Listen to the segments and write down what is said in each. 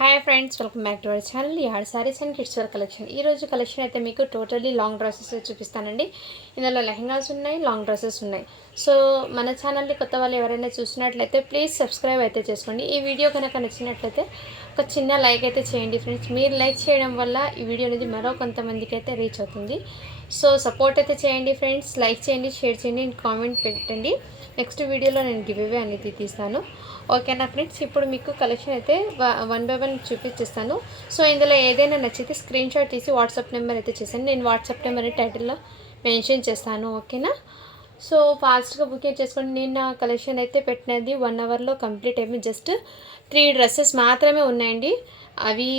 Hi friends, welcome back to our channel add sarees and kids wear collection. ఈరోజు collection అయితే మీకు totally long dresses చూపిస్తానండి. ఇందులో లెహంగాస్ ఉన్నాయి, లాంగ్ డ్రెస్సెస్ ఉన్నాయి. సో మన ఛానల్ని కొత్త వాళ్ళు ఎవరైనా చూసినట్లయితే ప్లీజ్ సబ్స్క్రైబ్ అయితే చేసుకోండి. ఈ వీడియో కనుక నచ్చినట్లయితే ఒక చిన్న లైక్ అయితే చేయండి ఫ్రెండ్స్. మీరు లైక్ చేయడం వల్ల ఈ వీడియో అనేది మరో కొంతమందికి అయితే రీచ్ అవుతుంది. సో సపోర్ట్ అయితే చేయండి ఫ్రెండ్స్. లైక్ చేయండి, షేర్ చేయండి, కామెంట్ పెట్టండి. నెక్స్ట్ వీడియోలో నేను గివ్ అవే అనేది తీస్తాను. ఓకేనా ఫ్రెండ్స్, ఇప్పుడు మీకు కలెక్షన్ అయితే వన్ బై వన్ చూపించేస్తాను. సో ఇందులో ఏదైనా నచ్చితే స్క్రీన్ షాట్ తీసి వాట్సాప్ నెంబర్ అయితే చేశాను. నేను వాట్సాప్ నెంబర్ టైటిల్లో మెన్షన్ చేస్తాను. ఓకేనా, సో ఫాస్ట్గా బుకింగ్ చేసుకోండి. నేను నా కలెక్షన్ అయితే పెట్టినది 1 అవర్లో కంప్లీట్ అయిపోయింది. జస్ట్ 3 డ్రెస్సెస్ మాత్రమే ఉన్నాయండి. అవి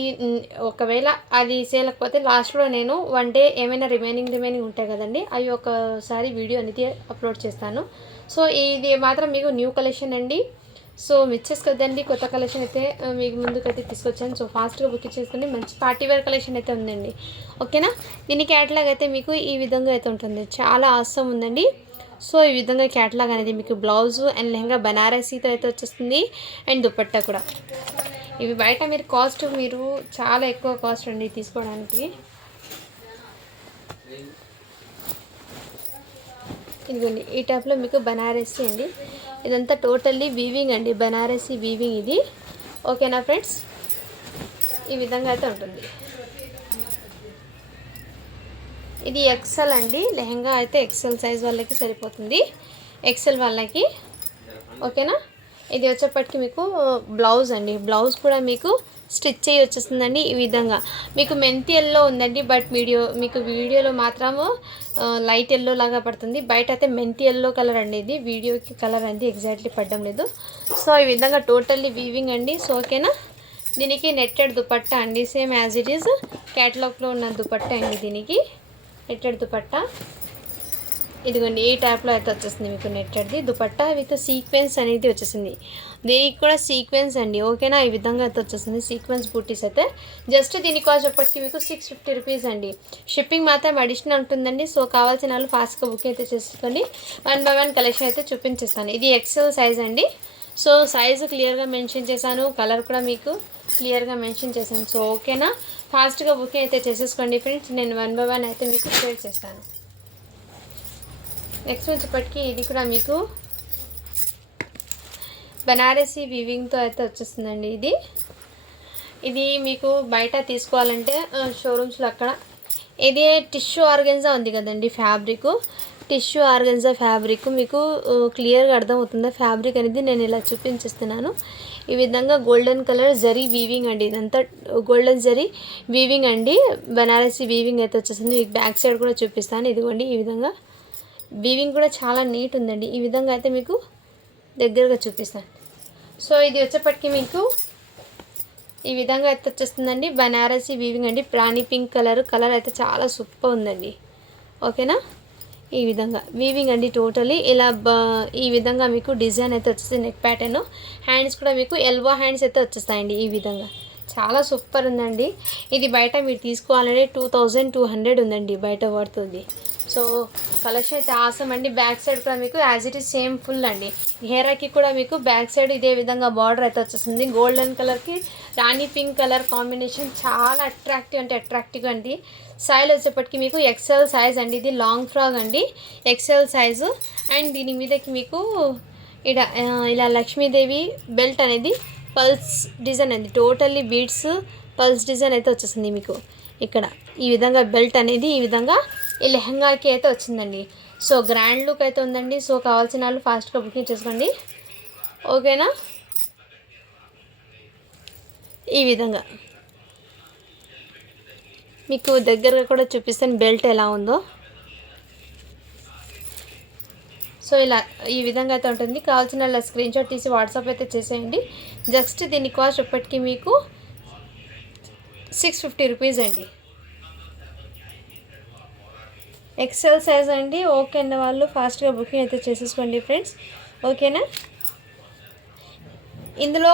ఒకవేళ అది సేలకపోతే లాస్ట్లో నేను 1 డే ఏమైనా రిమైనింగ్ ఉంటాయి కదండి, అవి ఒకసారి వీడియో అనేది అప్లోడ్ చేస్తాను. సో ఇది మాత్రం మీకు న్యూ కలెక్షన్ అండి. సో మిక్సెస్ కదండి, కొత్త కలెక్షన్ అయితే మీకు ముందుకైతే తీసుకొచ్చాను. సో ఫాస్ట్గా బుక్ చేసుకుని మంచి పార్టీ వేర్ కలెక్షన్ అయితే ఉందండి. ఓకేనా, దీని క్యాటలాగ్ అయితే మీకు ఈ విధంగా అయితే ఉంటుంది. చాలా ఆసం ఉందండి. సో ఈ విధంగా క్యాటలాగ్ అనేది మీకు బ్లౌజు అండ్ లెహంగా బనారసీతో అయితే వచ్చేస్తుంది, అండ్ దుపట్టా కూడా. ఇవి బయట మీరు చాలా ఎక్కువ కాస్ట్ అండి తీసుకోవడానికి. ఇదిగోండి, ఈ టైప్లో మీకు బనారసీ అండి. ఇదంతా టోటల్లీ వీవింగ్ అండి, బనారసీ వీవింగ్ ఇది. ఓకేనా ఫ్రెండ్స్, ఈ విధంగా అయితే ఉంటుంది. ఇది ఎక్సెల్ అండి, లెహంగా అయితే ఎక్సెల్ సైజ్ వాళ్ళకి సరిపోతుంది, ఎక్సెల్ వాళ్ళకి. ఓకేనా, ఇది వచ్చేప్పటికి మీకు బ్లౌజ్ అండి. బ్లౌజ్ కూడా మీకు స్టిచ్ చేయి వచ్చేస్తుందండి. ఈ విధంగా మీకు మెంతి ఎల్లో ఉందండి, బట్ మీకు వీడియోలో మాత్రము లైట్ ఎల్లో లాగా పడుతుంది. బయట అయితే మెంతి ఎల్లో కలర్ అండి. ఇది వీడియోకి కలర్ అనేది ఎగ్జాక్ట్లీ పడడం లేదు. సో ఈ విధంగా టోటల్లీ వీవింగ్ అండి. సో ఓకేనా, దీనికి నెట్టెడ్ దుపట్టా అండి, సేమ్ యాజ్ ఇట్ ఈజ్ క్యాటలాగ్లో ఉన్న దుపట్టా అండి. దీనికి నెట్టెడ్ దుపట్టా ఇదిగోండి, ఈ టైప్లో అయితే వచ్చేస్తుంది మీకు నెట్టెడ్ది దుపట్టా విత్ సీక్వెన్స్ అనేది వచ్చేసింది. దీనికి కూడా సీక్వెన్స్ అండి. ఓకేనా, ఈ విధంగా అయితే వచ్చేస్తుంది సీక్వెన్స్ బూటీస్ అయితే. జస్ట్ దీని కాస్ట్ చెప్పటికి మీకు 650 రూపీస్ అండి. షిప్పింగ్ మాత్రం అడిషనల్ ఉంటుందండి. సో కావాల్సిన వాళ్ళు ఫాస్ట్గా బుకింగ్ అయితే చేసుకోండి. 1 బై 1 కలెక్షన్ అయితే చూపించేస్తాను. ఇది ఎక్సెల్ సైజ్ అండి. సో సైజు క్లియర్గా మెన్షన్ చేశాను, కలర్ కూడా మీకు క్లియర్గా మెన్షన్ చేశాను. సో ఓకేనా, ఫాస్ట్గా బుకింగ్ అయితే చేసేసుకోండి ఫ్రెండ్స్. నేను 1 బై 1 అయితే మీకు షేర్ చేస్తాను. నెక్స్ట్ వచ్చేప్పటికి ఇది కూడా మీకు బనారసీ వీవింగ్తో అయితే వచ్చేస్తుందండి. ఇది మీకు బయట తీసుకోవాలంటే షోరూమ్స్లో అక్కడ ఇది టిష్యూ ఆర్గెన్జా ఉంది కదండి, టిష్యూ ఆర్గెన్జా ఫ్యాబ్రిక్ మీకు క్లియర్గా అర్థమవుతుందా ఫ్యాబ్రిక్ అనేది. నేను ఇలా చూపించేస్తున్నాను. ఈ విధంగా గోల్డెన్ కలర్ జరీ వీవింగ్ అండి, ఇదంతా గోల్డెన్ జరీ వీవింగ్ అండి, బనారసీ వీవింగ్ అయితే వచ్చేసింది. మీకు బ్యాక్ సైడ్ కూడా చూపిస్తాను. ఇదిగోండి, ఈ విధంగా వీవింగ్ కూడా చాలా నీట్ ఉందండి. ఈ విధంగా అయితే మీకు దగ్గరగా చూపిస్తాను. సో ఇది వచ్చేప్పటికి మీకు ఈ విధంగా అయితే వచ్చేస్తుందండి, బనారసీ వీవింగ్ అండి. ప్రాణి పింక్ కలర్ అయితే చాలా సూపర్ ఉందండి. ఓకేనా, ఈ విధంగా వీవింగ్ అండి టోటలీ. ఇలా ఈ విధంగా మీకు డిజైన్ అయితే వచ్చేస్తుంది. నెక్ ప్యాటర్న్, హ్యాండ్స్ కూడా మీకు ఎల్బో హ్యాండ్స్ అయితే వచ్చేస్తాయండి. ఈ విధంగా చాలా సూపర్ ఉందండి. ఇది బయట మీరు తీసుకోవాలంటే 2200 ఉందండి బయట పడుతుంది. సో కలెక్షన్ అయితే ఆసం అండి. బ్యాక్ సైడ్ కూడా మీకు as it is same full అండి. హెయిర్కి కూడా మీకు బ్యాక్ సైడ్ ఇదే విధంగా బార్డర్ అయితే వచ్చేస్తుంది. గోల్డెన్ కలర్కి రాణి పింక్ కలర్ కాంబినేషన్ చాలా అట్రాక్టివ్ అండి. సైజ్ వచ్చేప్పటికి మీకు ఎక్సెల్ సైజ్ అండి. ఇది లాంగ్ ఫ్రాక్ అండి, ఎక్సెల్ సైజు. అండ్ దీని మీదకి మీకు ఇలా లక్ష్మీదేవి బెల్ట్ అనేది పల్స్ డిజైన్ అండి. టోటల్లీ బీడ్స్ పల్స్ డిజైన్ అయితే వచ్చేసింది మీకు ఇక్కడ. ఈ విధంగా బెల్ట్ అనేది ఈ విధంగా ఈ లెహంగాకి అయితే వచ్చిందండి. సో గ్రాండ్ లుక్ అయితే ఉందండి. సో కావాల్సిన వాళ్ళు ఫాస్ట్గా బుకింగ్ చేసుకోండి. ఓకేనా, ఈ విధంగా మీకు దగ్గరగా కూడా చూపిస్తాను బెల్ట్ ఎలా ఉందో. సో ఇలా ఈ విధంగా అయితే ఉంటుంది. కావాల్సిన వాళ్ళ స్క్రీన్ షాట్ తీసి వాట్సాప్ అయితే చేసేయండి. జస్ట్ దీని కాస్ట్ ఇప్పటికీ మీకు 650 రూపీస్ అండి, ఎక్సెల్ సైజ్ అండి. ఓకే అన్న వాళ్ళు ఫాస్ట్గా బుకింగ్ అయితే చేసేసుకోండి ఫ్రెండ్స్. ఓకేనా, ఇందులో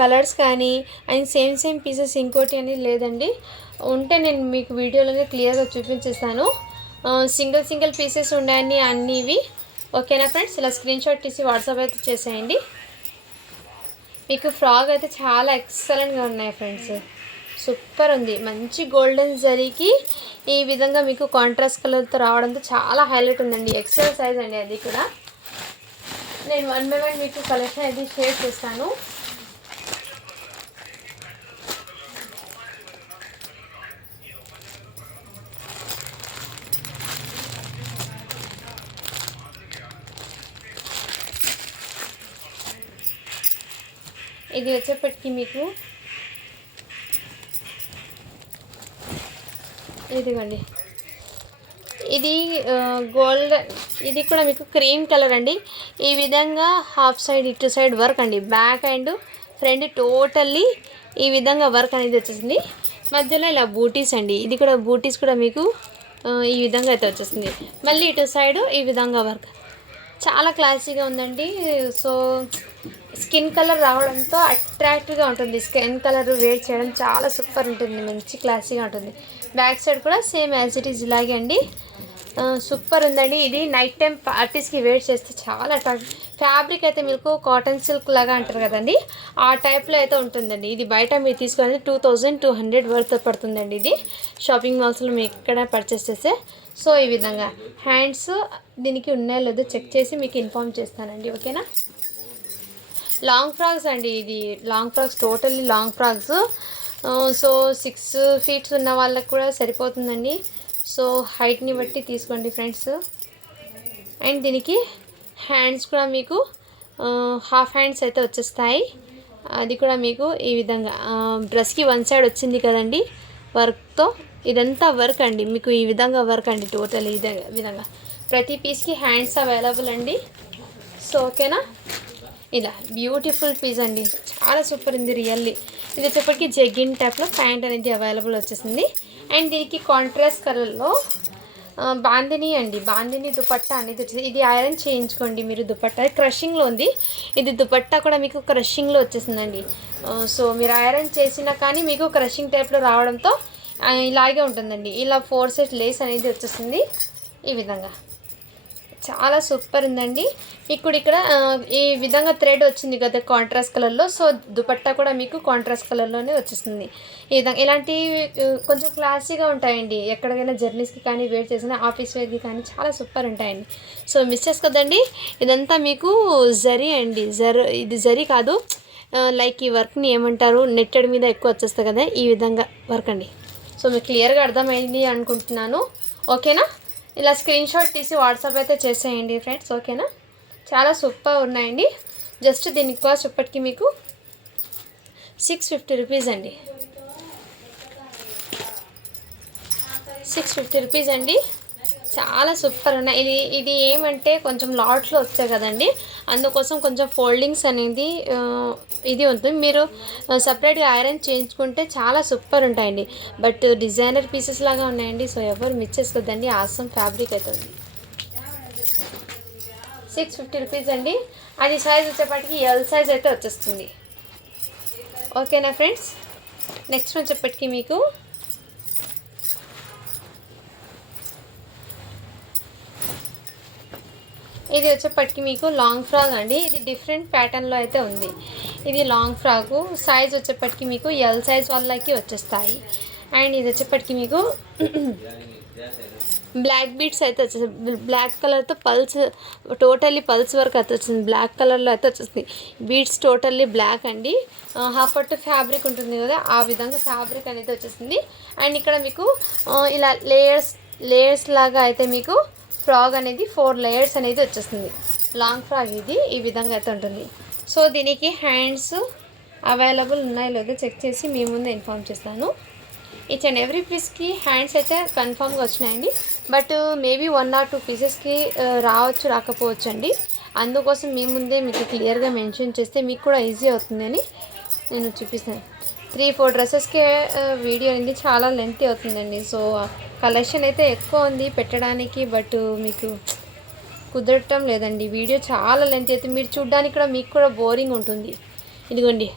కలర్స్ కానీ అండ్ సేమ్ పీసెస్ ఇంకోటి అనేది లేదండి. ఉంటే నేను మీకు వీడియోలోనే క్లియర్గా చూపించేస్తాను. సింగిల్ పీసెస్ ఉన్నాయని అన్నీ ఇవి. ఓకేనా ఫ్రెండ్స్, ఇలా స్క్రీన్ షాట్ తీసి వాట్సాప్ అయితే చేసేయండి. మీకు ఫ్రాక్ అయితే చాలా ఎక్సలెంట్గా ఉన్నాయి ఫ్రెండ్స్. సూపర్ ఉంది. మంచి గోల్డెన్ జరీకి ఈ విధంగా మీకు కాంట్రాస్ట్ కలర్తో రావడంతో చాలా హైలైట్ ఉందండి. ఎక్సెల్ సైజ్ అండి అది కూడా. నేను 1 బై 1 మీకు కలెక్షన్ అయితే షేర్ చేస్తాను. ఇది వచ్చేప్పటికి మీకు ఇదిగోండి, ఇది గోల్డ్, ఇది కూడా మీకు క్రీమ్ కలర్ అండి. ఈ విధంగా హాఫ్ సైడ్ ఇటు సైడ్ వర్క్ అండి. బ్యాక్ అండ్ ఫ్రంట్ టోటల్లీ ఈ విధంగా వర్క్ అనేది వచ్చేసింది. మధ్యలో ఇలా బూటీస్ అండి. ఇది కూడా బూటీస్ కూడా మీకు ఈ విధంగా అయితే వచ్చేసింది. మళ్ళీ ఇటు సైడ్ ఈ విధంగా వర్క్ చాలా క్లాసీగా ఉందండి. సో స్కిన్ కలర్ రావడంతో అట్రాక్టివ్గా ఉంటుంది. స్కిన్ కలర్ వేర్ చేయడం చాలా సూపర్ ఉంటుంది. మంచి క్లాసీగా ఉంటుంది. బ్యాక్ సైడ్ కూడా సేమ్ యాజ్ ఇట్ ఈజ్ ఇలాగే అండి. సూపర్ ఉందండి. ఇది నైట్ టైం పార్టీస్కి వేర్ చేస్తే చాలా అట్రాక్టివ్. ఫ్యాబ్రిక్ అయితే మీకు కాటన్ సిల్క్ లాగా అంటారు కదండి, ఆ టైప్లో అయితే ఉంటుందండి. ఇది బయట మీరు తీసుకునేది 2200 వర్త్ పడుతుందండి. ఇది షాపింగ్ మాల్స్లో మీరు ఎక్కడ పర్చేస్ చేస్తే. సో ఈ విధంగా హ్యాండ్స్ దీనికి ఉన్నాయో లేదో చెక్ చేసి మీకు ఇన్ఫార్మ్ చేస్తానండి. ఓకేనా. లాంగ్ ఫ్రాక్స్ అండి. ఇది long frocks, totally long frocks. So 6 feet ఉన్న వాళ్ళకి కూడా సరిపోతుందండి. సో హైట్ని బట్టి తీసుకోండి ఫ్రెండ్స్. అండ్ దీనికి హ్యాండ్స్ కూడా మీకు హాఫ్ హ్యాండ్స్ అయితే వచ్చేస్తాయి. అది కూడా మీకు ఈ విధంగా డ్రెస్కి 1 side వచ్చింది కదండి వర్క్తో. ఇదంతా వర్క్ అండి. మీకు ఈ విధంగా వర్క్ అండి. టోటల్ ఇదే విధంగా ప్రతి పీస్కి హ్యాండ్స్ అవైలబుల్ అండి. సో ఓకేనా. ఇలా బ్యూటిఫుల్ పీస్ అండి. చాలా సూపర్ ఉంది రియల్లీ. ఇది వచ్చేప్పటికి జెగ్గిన్ టైప్లో ప్యాంట్ అనేది అవైలబుల్ వచ్చేసింది. అండ్ దీనికి కాంట్రాస్ట్ కలర్లో బాందిని అండి. బాందిని దుపట్టా అనేది వచ్చేసి, ఇది ఐరన్ చేయించుకోండి మీరు. దుపట్టా క్రషింగ్లో ఉంది. ఇది దుపట్టా కూడా మీకు క్రషింగ్లో వచ్చేసిందండి. సో మీరు ఐరన్ చేసినా కానీ మీకు క్రషింగ్ టైప్లో రావడంతో ఇలాగే ఉంటుందండి. ఇలా 4 set లేస్ అనేది వచ్చేసింది ఈ విధంగా. చాలా సూపర్ ఉందండి. మీకు ఇక్కడ ఈ విధంగా థ్రెడ్ వచ్చింది కదా కాంట్రాస్ట్ కలర్లో. సో దుపట్టా కూడా మీకు కాంట్రాస్ట్ కలర్లోనే వచ్చేస్తుంది. ఈ విధంగా ఇలాంటి కొంచెం క్లాసీగా ఉంటాయండి. ఎక్కడికైనా జర్నీస్కి కానీ వేర్ చేసిన ఆఫీస్ వేర్కి కానీ చాలా సూపర్ ఉంటాయండి. సో మిస్ చేసుకోదండి. ఇదంతా మీకు జరీ అండి. ఇది జరీ కాదు, లైక్ ఈ వర్క్ని ఏమంటారు, నెట్టెడ్ మీద ఎక్కువ వచ్చేస్తుంది కదా, ఈ విధంగా వర్క్ అండి. సో మీకు క్లియర్గా అర్థమైంది అనుకుంటున్నాను. ఓకేనా. ఇలా స్క్రీన్ షాట్ తీసి వాట్సాప్ అయితే చేసేయండి ఫ్రెండ్స్. ఓకేనా. చాలా సూపర్ ఉన్నాయండి. జస్ట్ దీనికి కాస్ట్ ఇప్పటికీ మీకు 650 రూపీస్ అండి. 650 రూపీస్ అండి. చాలా సూపర్ ఉన్నాయి. ఇది ఏమంటే కొంచెం లాట్లో వచ్చాయి కదండి, అందుకోసం కొంచెం ఫోల్డింగ్స్ అనేది ఇది ఉంటుంది. మీరు సపరేట్గా ఐరన్ చేయించుకుంటే చాలా సూపర్ ఉంటాయండి. బట్ డిజైనర్ పీసెస్ లాగా ఉన్నాయండి. సో ఎవరు మిస్ చేసుకోద్దండి. ఆసమ్ ఫ్యాబ్రిక్ అవుతుంది. 650 రూపీస్ అండి. అది సైజ్ వచ్చేప్పటికి ఎల్ సైజ్ అయితే వచ్చేస్తుంది. ఓకేనా ఫ్రెండ్స్. నెక్స్ట్ వచ్చేప్పటికి మీకు ఇది వచ్చేప్పటికి మీకు లాంగ్ ఫ్రాక్ అండి. ఇది డిఫరెంట్ ప్యాటర్న్లో అయితే ఉంది. ఇది లాంగ్ ఫ్రాకు. సైజ్ వచ్చేప్పటికి మీకు ఎల్ సైజ్ వాళ్ళకి వచ్చేస్తాయి. అండ్ ఇది వచ్చేప్పటికి మీకు బ్లాక్ బీడ్స్ అయితే వచ్చేసింది. బ్లాక్ కలర్తో పల్స్, టోటల్లీ పల్స్ వర్క్ అయితే వచ్చింది. బ్లాక్ కలర్లో అయితే వచ్చేసింది. బీడ్స్ టోటల్లీ బ్లాక్ అండి. హాఫ్ పట్టు ఫ్యాబ్రిక్ ఉంటుంది కదా, ఆ విధంగా ఫ్యాబ్రిక్ అనేది వచ్చేసింది. అండ్ ఇక్కడ మీకు ఇలా లేయర్స్ లాగా అయితే మీకు ఫ్రాక్ అనేది 4 layers అనేది వచ్చేస్తుంది. లాంగ్ ఫ్రాక్ ఇది ఈ విధంగా అయితే ఉంటుంది. సో దీనికి హ్యాండ్స్ అవైలబుల్ ఉన్నాయో లేదో చెక్ చేసి మీ ముందు ఇన్ఫార్మ్ చేస్తాను. ఈచ్ అండ్ ఎవ్రీ పీస్కి హ్యాండ్స్ అయితే కన్ఫామ్గా వచ్చినాయండి. బట్ మేబీ 1 or 2 పీసెస్కి రావచ్చు, రాకపోవచ్చు అండి. అందుకోసం మీ ముందే మీకు క్లియర్గా మెన్షన్ చేస్తే మీకు కూడా ఈజీ అవుతుందని నేను చూపిస్తాను. 3-4 డ్రెస్సెస్కే వీడియో అనేది చాలా లెంతీ అవుతుందండి. సో కలెక్షన్ అయితే ఎక్కువ ఉంది పెట్టడానికి, బట్ మీకు కుదరటం లేదండి. వీడియో చాలా లెంత్ అయితే మీరు చూడడానికి కూడా మీకు కూడా బోరింగ్ ఉంటుంది. ఇదిగోండి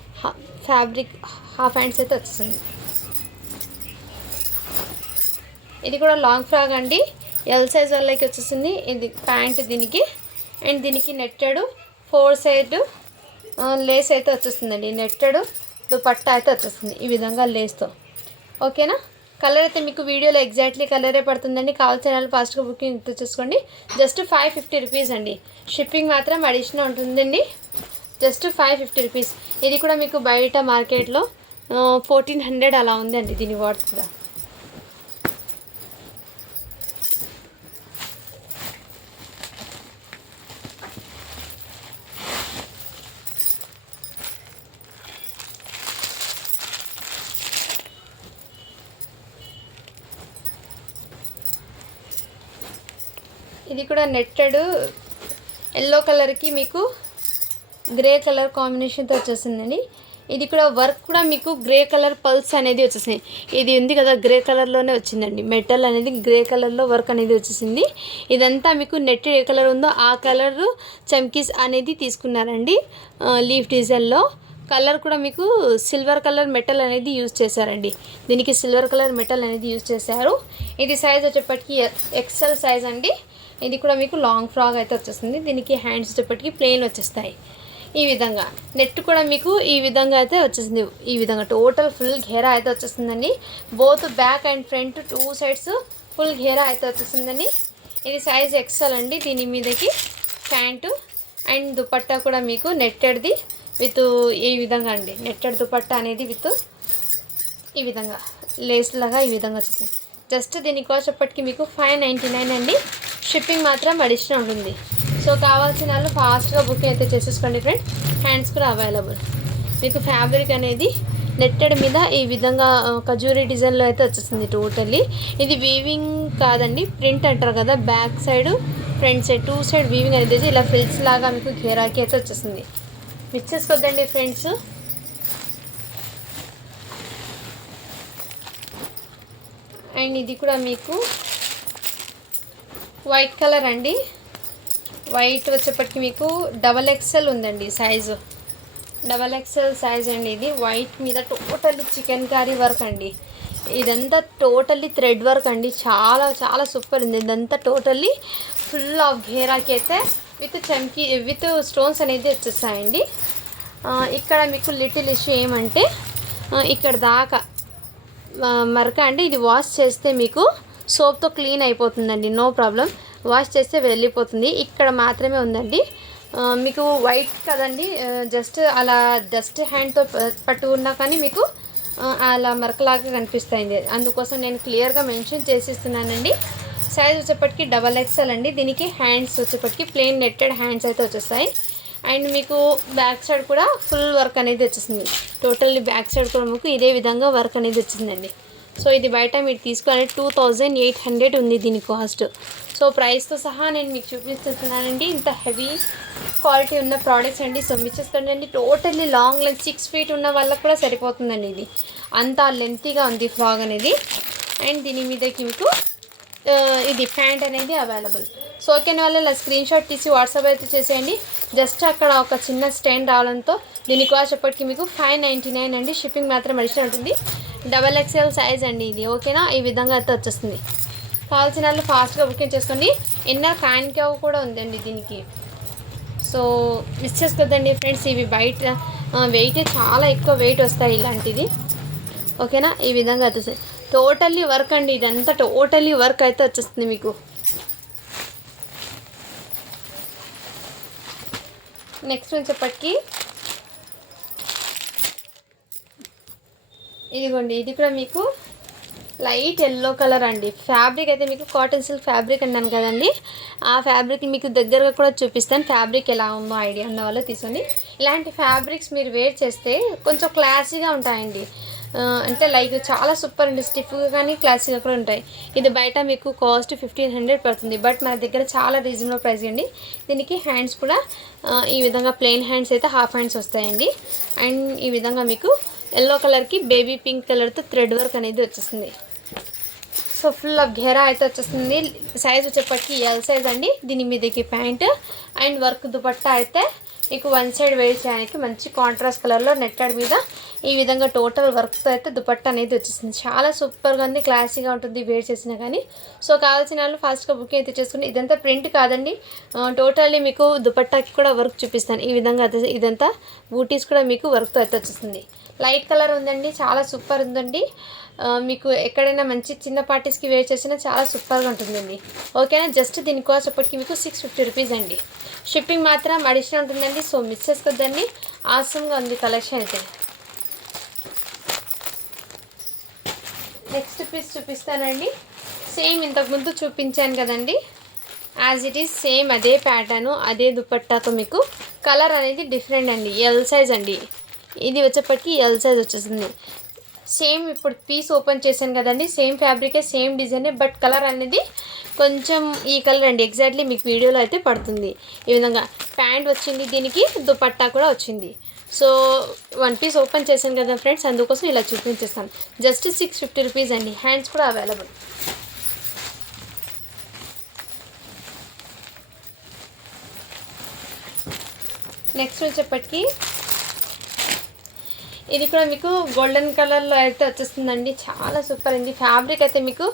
ఫ్యాబ్రిక్ హాఫ్ హ్యాండ్స్ అయితే వచ్చేసింది. ఇది కూడా లాంగ్ ఫ్రాక్ అండి. ఎల్ సైజ్ వాళ్ళకి వచ్చేసింది. ఇది ప్యాంట్ దీనికి. అండ్ దీనికి నెట్టెడ్ 4 side లేస్ అయితే వచ్చేస్తుందండి. నెట్టెడ్ దుపట్టా అయితే వచ్చేస్తుంది ఈ విధంగా లేస్తో. ఓకేనా. కలర్ అయితే మీకు వీడియోలో ఎగ్జాక్ట్లీ కలరే పడుతుందండి. కావాల్సిన వాళ్ళు ఫాస్ట్గా బుకింగ్ చేసుకోండి. జస్ట్ 550 రూపీస్ అండి. షిప్పింగ్ మాత్రం అడిషనల్ ఉంటుందండి. Just 550 rupees. ఇది కూడా మీకు బయట మార్కెట్లో 1400 అలా ఉందండి దీని వర్త్ కూడా. ఇది కూడా నెట్టెడ్ ఎల్లో కలర్కి మీకు గ్రే కలర్ కాంబినేషన్తో వచ్చేసిందండి. ఇది కూడా వర్క్ కూడా మీకు గ్రే కలర్ పల్స్ అనేది వచ్చేసింది. ఇది ఉంది కదా గ్రే కలర్లోనే వచ్చిందండి. మెటల్ అనేది గ్రే కలర్లో వర్క్ అనేది వచ్చేసింది. ఇదంతా మీకు నెట్టెడ్ ఏ కలర్ ఉందో ఆ కలర్ చమ్కీస్ అనేది తీసుకున్నారండి. లీఫ్ డిజైన్లో కలర్ కూడా మీకు సిల్వర్ కలర్ మెటల్ అనేది యూజ్ చేశారండి. దీనికి సిల్వర్ కలర్ మెటల్ అనేది యూజ్ చేశారు. ఇది సైజ్ వచ్చేప్పటికి ఎక్సెల్ సైజ్ అండి. ఇది కూడా మీకు లాంగ్ ఫ్రాక్ అయితే వచ్చేస్తుంది. దీనికి హ్యాండ్స్ వచ్చేప్పటికి ప్లెయిన్ వచ్చేస్తాయి. ఈ విధంగా నెట్ కూడా మీకు ఈ విధంగా అయితే వచ్చేసింది. ఈ విధంగా టోటల్ ఫుల్ ఘేరా అయితే వచ్చేస్తుందండి. Both back and front 2 sides full ఘేరా అయితే వచ్చేస్తుందండి. ఇది సైజ్ ఎక్సెల్ అండి. దీని మీదకి ప్యాంటు అండ్ దుపట్టా కూడా మీకు నెట్టెడ్ది విత్ ఈ విధంగా అండి. నెట్టెడ్ దుపట్టా అనేది విత్ ఈ విధంగా లేస్ లాగా ఈ విధంగా వచ్చేసింది. జస్ట్ దీనికి వచ్చేప్పటికి మీకు 599 అండి. షిప్పింగ్ మాత్రం అడిషనల్ ఉంటుంది. సో కావాల్సిన వాళ్ళు ఫాస్ట్గా బుకింగ్ అయితే చేసేసుకోండి ఫ్రెండ్స్. హ్యాండ్స్ కూడా అవైలబుల్. మీకు ఫ్యాబ్రిక్ అనేది నెట్టెడ్ మీద ఈ విధంగా ఖజూరీ డిజైన్లో అయితే వచ్చేస్తుంది టోటల్లీ. ఇది వీవింగ్ కాదండి, ప్రింట్ అంటారు కదా. Back side front side 2 side weaving అనేది ఇలా ఫ్రిల్స్ లాగా మీకు ఘేరాకి అయితే వచ్చేస్తుంది. Mix చేసుకోద్దండి friends. అండ్ ఇది కూడా మీకు వైట్ కలర్ అండి. వైట్ వచ్చేప్పటికి మీకు XXL ఉందండి సైజు. XXL సైజ్ అండి. ఇది వైట్ మీద టోటల్లీ చికెన్ కర్రీ వర్క్ అండి. ఇదంతా టోటల్లీ థ్రెడ్ వర్క్ అండి. చాలా చాలా సూపర్ ఉంది. ఇదంతా టోటల్లీ ఫుల్ ఆఫ్ ఘేరాకి అయితే విత్ చమ్కీ విత్ స్టోన్స్ అనేది వచ్చేస్తాయండి. ఇక్కడ మీకు లిటిల్ ఇష్యూ ఏమంటే ఇక్కడ దాకా మరక అండి. ఇది వాష్ చేస్తే మీకు సోప్తో క్లీన్ అయిపోతుందండి. No problem. వాష్ చేస్తే వెళ్ళిపోతుంది. ఇక్కడ మాత్రమే ఉందండి. మీకు వైట్ కదండి, జస్ట్ అలా జస్ట్ హ్యాండ్తో పట్టుకున్నా కానీ మీకు అలా మరకలాగా కనిపిస్తాయింది. అందుకోసం నేను క్లియర్గా మెన్షన్ చేసిస్తున్నానండి. సైజ్ వచ్చేప్పటికి XXL అండి. దీనికి హ్యాండ్స్ వచ్చేప్పటికి ప్లెయిన్ నెట్టెడ్ హ్యాండ్స్ అయితే వచ్చేస్తాయి. అండ్ మీకు బ్యాక్ సైడ్ కూడా ఫుల్ వర్క్ అనేది వచ్చేసింది. టోటల్లీ బ్యాక్ సైడ్ కూడా మీకు ఇదే విధంగా వర్క్ అనేది వచ్చిందండి. సో ఇది బయట మీరు తీసుకోవాలి 2800 ఉంది దీని కాస్ట్. సో ప్రైస్తో సహా నేను మీకు చూపిస్తున్నానండి. ఇంత హెవీ క్వాలిటీ ఉన్న ప్రోడక్ట్స్ అండి. సో మీరు చూసుకోండి, టోటల్లీ లాంగ్ లెంత్ 6 ఫీట్ ఉన్న వాళ్ళకి కూడా సరిపోతుందండి. ఇది అంత లెంతీగా ఉంది ఫ్రాక్ అనేది. అండ్ దీని మీదకి మీకు ఇది ప్యాంట్ అనేది అవైలబుల్. సో ఓకేనా వాళ్ళు ఇలా స్క్రీన్ షాట్ తీసి వాట్సాప్ అయితే చేసేయండి. జస్ట్ అక్కడ ఒక చిన్న స్టాండ్ రావడంతో దీని కాస్ట్ ఎప్పటికీ మీకు 599 అండి. షిప్పింగ్ మాత్రం అడిషనల్ ఉంటుంది. XXL సైజ్ అండి ఇది. ఓకేనా. ఈ విధంగా అయితే వచ్చేస్తుంది. కావాల్సిన వాళ్ళు ఫాస్ట్గా బుకింగ్ చేసుకోండి. ఇన్నర్ క్యావ్ కూడా ఉందండి దీనికి. సో మిస్ చేసుకోద్దండి ఫ్రెండ్స్. ఇవి బయట వెయిట్ చాలా ఎక్కువ వెయిట్ వస్తాయి ఇలాంటిది. ఓకేనా. ఈ విధంగా వచ్చేస్తుంది. టోటల్లీ వర్క్ అండి. ఇదంతా టోటల్లీ వర్క్ అయితే వచ్చేస్తుంది మీకు. నెక్స్ట్ వచ్చేప్పటికి ఇదిగోండి. ఇది కూడా మీకు లైట్ ఎల్లో కలర్ అండి. ఫ్యాబ్రిక్ అయితే మీకు కాటన్ సిల్క్ ఫ్యాబ్రిక్ అన్నాను కదండి. ఆ ఫ్యాబ్రిక్ మీకు దగ్గరగా కూడా చూపిస్తాను. ఫ్యాబ్రిక్ ఎలా ఉందో ఐడియా ఉన్న వాళ్ళు తీసుకొని ఇలాంటి ఫ్యాబ్రిక్స్ మీరు వేర్ చేస్తే కొంచెం క్లాసీగా ఉంటాయండి. అంటే లైక్ చాలా సూపర్ అండి. స్టిఫ్గా కానీ క్లాసీగా కూడా ఉంటాయి. ఇది బయట మీకు కాస్ట్ 1500 పడుతుంది. బట్ మన దగ్గర చాలా రీజనబుల్ ప్రైస్ అండి. దీనికి హ్యాండ్స్ కూడా ఈ విధంగా ప్లెయిన్ హ్యాండ్స్ అయితే హాఫ్ హ్యాండ్స్ వస్తాయండి. అండ్ ఈ విధంగా మీకు ఎల్లో కలర్కి బేబీ పింక్ కలర్తో థ్రెడ్ వర్క్ అనేది వచ్చేస్తుంది. సో ఫుల్ ఆఫ్ ఘేరా అయితే వచ్చేస్తుంది. సైజ్ వచ్చేప్పటికి L సైజ్ అండి. దీని మీదకి ప్యాంట్ అండ్ వర్క్ దుపట్టా అయితే మీకు వన్ సైడ్ వేర్ చేయడానికి మంచి కాంట్రాస్ట్ కలర్లో నెట్టెడ్ మీద ఈ విధంగా టోటల్ వర్క్తో అయితే దుపట్టా అనేది వచ్చేసింది. చాలా సూపర్గా ఉంది, క్లాసీగా ఉంటుంది వేర్ చేసినా కానీ. సో కావాల్సిన వాళ్ళు ఫాస్ట్గా బుకింగ్ అయితే చేసుకుని. ఇదంతా ప్రింట్ కాదండి, టోటల్లీ మీకు దుపట్టాకి కూడా వర్క్ చూపిస్తాను. ఈ విధంగా ఇదంతా బూటీస్ కూడా మీకు వర్క్తో అయితే వచ్చేస్తుంది. లైట్ కలర్ ఉందండి, చాలా సూపర్ ఉందండి. మీకు ఎక్కడైనా మంచి చిన్న పార్టీస్కి వేర్ చేసినా చాలా సూపర్గా ఉంటుందండి. ఓకేనా, జస్ట్ దీని కాస్ట్ ఇప్పటికి మీకు 650 రూపీస్ అండి. షిప్పింగ్ మాత్రం అడిషనల్ ఉంటుందండి. సో మిస్ చేసుకోవద్దండి, ఆసమ్గా ఉంది కలెక్షన్ అయితే. నెక్స్ట్ పీస్ చూపిస్తానండి. సేమ్ ఇంతకుముందు చూపించాను కదండి, యాజ్ ఇట్ ఈస్ సేమ్ అదే ప్యాటర్ను, అదే దుపట్టాతో మీకు కలర్ అనేది డిఫరెంట్ అండి. ఎల్ సైజ్ అండి, ఇది వచ్చేప్పటికి ఎల్ సైజ్ వచ్చేసింది. సేమ్ ఇప్పుడు పీస్ ఓపెన్ చేశాను కదండి, సేమ్ ఫ్యాబ్రికే సేమ్ డిజైనే, బట్ కలర్ అనేది కొంచెం ఈ కలర్ అండి ఎగ్జాక్ట్లీ మీకు వీడియోలో అయితే పడుతుంది. ఈ విధంగా ప్యాంట్ వచ్చింది, దీనికి దుపట్టా కూడా వచ్చింది. సో వన్ పీస్ ఓపెన్ చేశాను కదా ఫ్రెండ్స్, అందుకోసం ఇలా చూపించేస్తాను. జస్ట్ 650 రూపీస్ అండి. హ్యాండ్స్ కూడా అవైలబుల్. నెక్స్ట్ వచ్చేప్పటికి ఇది కూడా మీకు గోల్డెన్ కలర్లో అయితే వచ్చేస్తుందండి. చాలా సూపర్ అయింది. ఫ్యాబ్రిక్ అయితే మీకు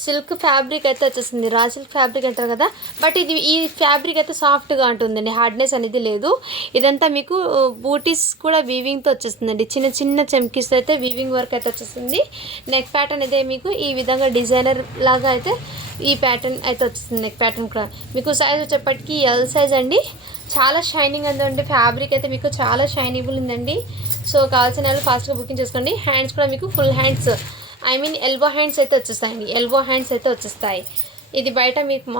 సిల్క్ ఫ్యాబ్రిక్ అయితే వచ్చేస్తుంది, రా సిల్క్ ఫ్యాబ్రిక్ అంటారు కదా, బట్ ఇది ఈ ఫ్యాబ్రిక్ అయితే సాఫ్ట్గా ఉంటుందండి, హార్డ్నెస్ అనేది లేదు. ఇదంతా మీకు బూటీస్ కూడా వీవింగ్తో వచ్చేస్తుందండి, చిన్న చిన్న చమ్కీస్ అయితే వీవింగ్ వర్క్ అయితే వచ్చేస్తుంది. నెక్ ప్యాటర్న్ అయితే మీకు ఈ విధంగా డిజైనర్ లాగా అయితే ఈ ప్యాటర్న్ అయితే వచ్చేస్తుంది. నెక్ ప్యాటర్న్ కూడా మీకు సైజ్ వచ్చేప్పటికి ఎల్ సైజ్ అండి. చాలా షైనింగ్ ఉందండి, ఫ్యాబ్రిక్ అయితే మీకు చాలా షైనింగ్ ఉందండి. సో కావాల్సిన వాళ్ళు ఫాస్ట్గా బుకింగ్ చేసుకోండి. హ్యాండ్స్ కూడా మీకు full hands, I mean elbow hands అయితే వచ్చేస్తాయండి, ఎల్బో హ్యాండ్స్ అయితే వచ్చేస్తాయి. ఇది బయట మీకు